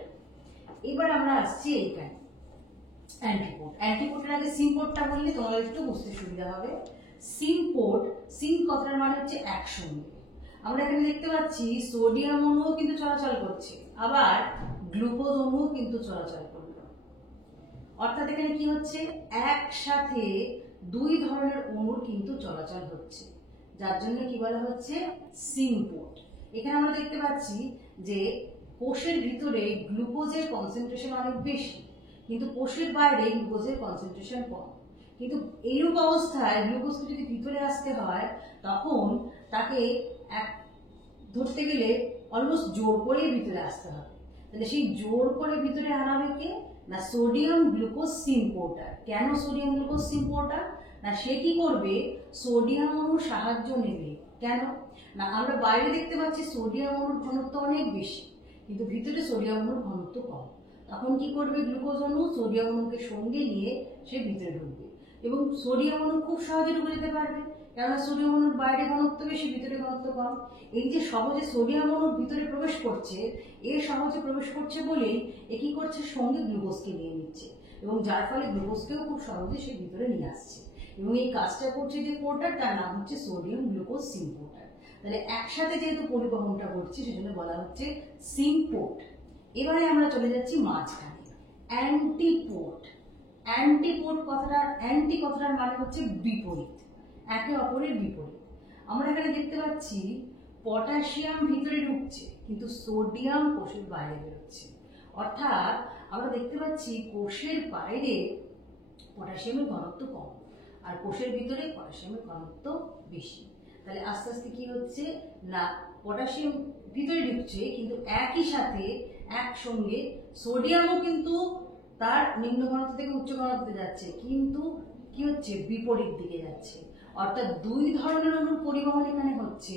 এবার আমরা আসছি এইখানে অ্যান্টিপোর্ট। অ্যান্টিপোর্টের আগে সিমপোর্টটা বললে তোমাদের একটু বুঝতে সুবিধা হবে। সিমপোর্ট, সিম কথার মানে হচ্ছে একসঙ্গে। আমরা এখানে দেখতে পাচ্ছি সোডিয়াম অণুও কিন্তু চলাচল করছে, আবার গ্লুকোজ অণুও কিন্তু চলাচল করলো। অর্থাৎ এখানে কি হচ্ছে একসাথে দুই ধরনের অণুর কিন্তু চলাচল হচ্ছে, যার জন্য কি বলা হচ্ছে সিমপোর্ট। এখানে আমরা দেখতে পাচ্ছি যে কোষের ভিতরে গ্লুকোজের কনসেন্ট্রেশন অনেক বেশি, কিন্তু কোষের বাইরে গ্লুকোজের কনসেন্ট্রেশন কম। কিন্তু এইরূপ অবস্থায় গ্লুকোজকে যদি ভিতরে আসতে হয় তখন তাকে ধরতে গেলে অলমোস্ট জোর করে ভিতরে আসতে হবে। তাহলে সেই জোর করে ভিতরে আনাবে কে না সোডিয়াম গ্লুকোজ সিমপোর্টার। কেন সোডিয়াম গ্লুকোজ সিমপোর্টার না সে কি করবে সোডিয়াম অণুর সাহায্য নেবে। কেন না আমরা বাইরে দেখতে পাচ্ছি সোডিয়াম অণুর ঘনত্ব অনেক বেশি, কিন্তু ভিতরে সোডিয়াম অণুর ঘনত্ব কম। তখন কি করবে গ্লুকোজ অণু সোডিয়াম অণুকে সঙ্গে নিয়ে সে ভিতরে ঢুকবে এবং সোডিয়াম অণু খুব সহজে ঢুকে যেতে পারবে, কেননা সোডিয়াম অণুর বাইরে ঘনত্ব বেশি ভিতরে ঘনত্ব কম। এই যে সহজে সোডিয়াম অণু ভিতরে প্রবেশ করছে, সহজে প্রবেশ করছে বলেই এ কি করছে সঙ্গে গ্লুকোজকে নিয়ে নিচ্ছে এবং যার ফলে গ্লুকোজকেও খুব সহজে সে ভিতরে নিয়ে আসছে এবং এই কাজটা করছে যে পোর্টার, তার নাম হচ্ছে সোডিয়াম গ্লুকোজ সিমপোর্টার। তাহলে একসাথে যেহেতু পরিবহনটা করছে সেজন্য বলা হচ্ছে সিমপোর্ট। এবারে আমরা চলে যাচ্ছি মাঝখানে অ্যান্টিপোর্ট। অ্যান্টিপোর্ট কথাটার অ্যান্টি কথাটার মানে হচ্ছে বিপরীত, একে অপরের বিপরীত। আমরা এখানে দেখতে পাচ্ছি পটাশিয়াম ভিতরে ঢুকছে কিন্তু সোডিয়াম কোষের বাইরে বেরোচ্ছে। অর্থাৎ আমরা দেখতে পাচ্ছি কোষের বাইরে পটাশিয়ামের ঘনত্ব কম আর কোষের ভিতরে পটাশিয়ামের ঘনত্ব বেশি। তাহলে আস্তে আস্তে কি হচ্ছে না পটাশিয়াম ভিতরে ঢুকছে কিন্তু একই সাথে একসঙ্গে সোডিয়ামও কিন্তু তার নিম্ন ঘনত্ব থেকে উচ্চ ঘনত্বে যাচ্ছে, কিন্তু কি হচ্ছে বিপরীত দিকে যাচ্ছে। অর্থাৎ দুই ধরনের অণুর পরিবহন এখানে হচ্ছে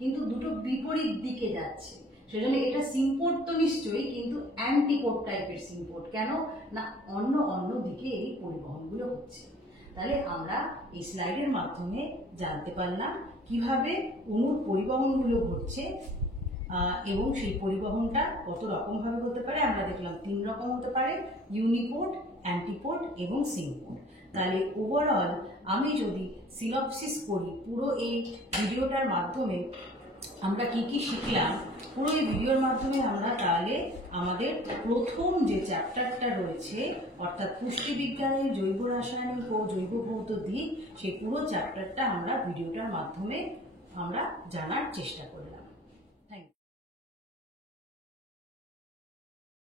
কিন্তু দুটো বিপরীত দিকে যাচ্ছে। সেজন্য এটা সিমপোর্ট তো নিশ্চয়ই, কিন্তু অ্যান্টিপোর্ট টাইপের সিমপোর্ট। কেন না অন্য অন্য দিকে এই পরিবহনগুলো হচ্ছে। তাহলে আমরা এই স্লাইডের মাধ্যমে জানতে পারলাম কিভাবে অণুর পরিবহনগুলো ঘটছে এবং সেই পরিবহনটা কত রকম ভাবে হতে পারে। আমরা দেখলাম 3 রকম হতে পারে, ইউনিপোর্ট, অ্যান্টিপোর্ট এবং সিমপোর্ট। তাহলে ওভারঅল আমি যদি সিনপসিস করি পুরো এই ভিডিওটার মাধ্যমে আমরা কি কি শিখলাম, পুরো এই ভিডিওর মাধ্যমে আমরা তাহলে আমাদের প্রথম যে চ্যাপ্টারটা রয়েছে অর্থাৎ পুষ্টিবিজ্ঞানের জৈব রাসায়নিক ও জৈব ভৌত দিক, সেই পুরো চ্যাপ্টারটা আমরা ভিডিওটার মাধ্যমে আমরা জানার চেষ্টা করলাম।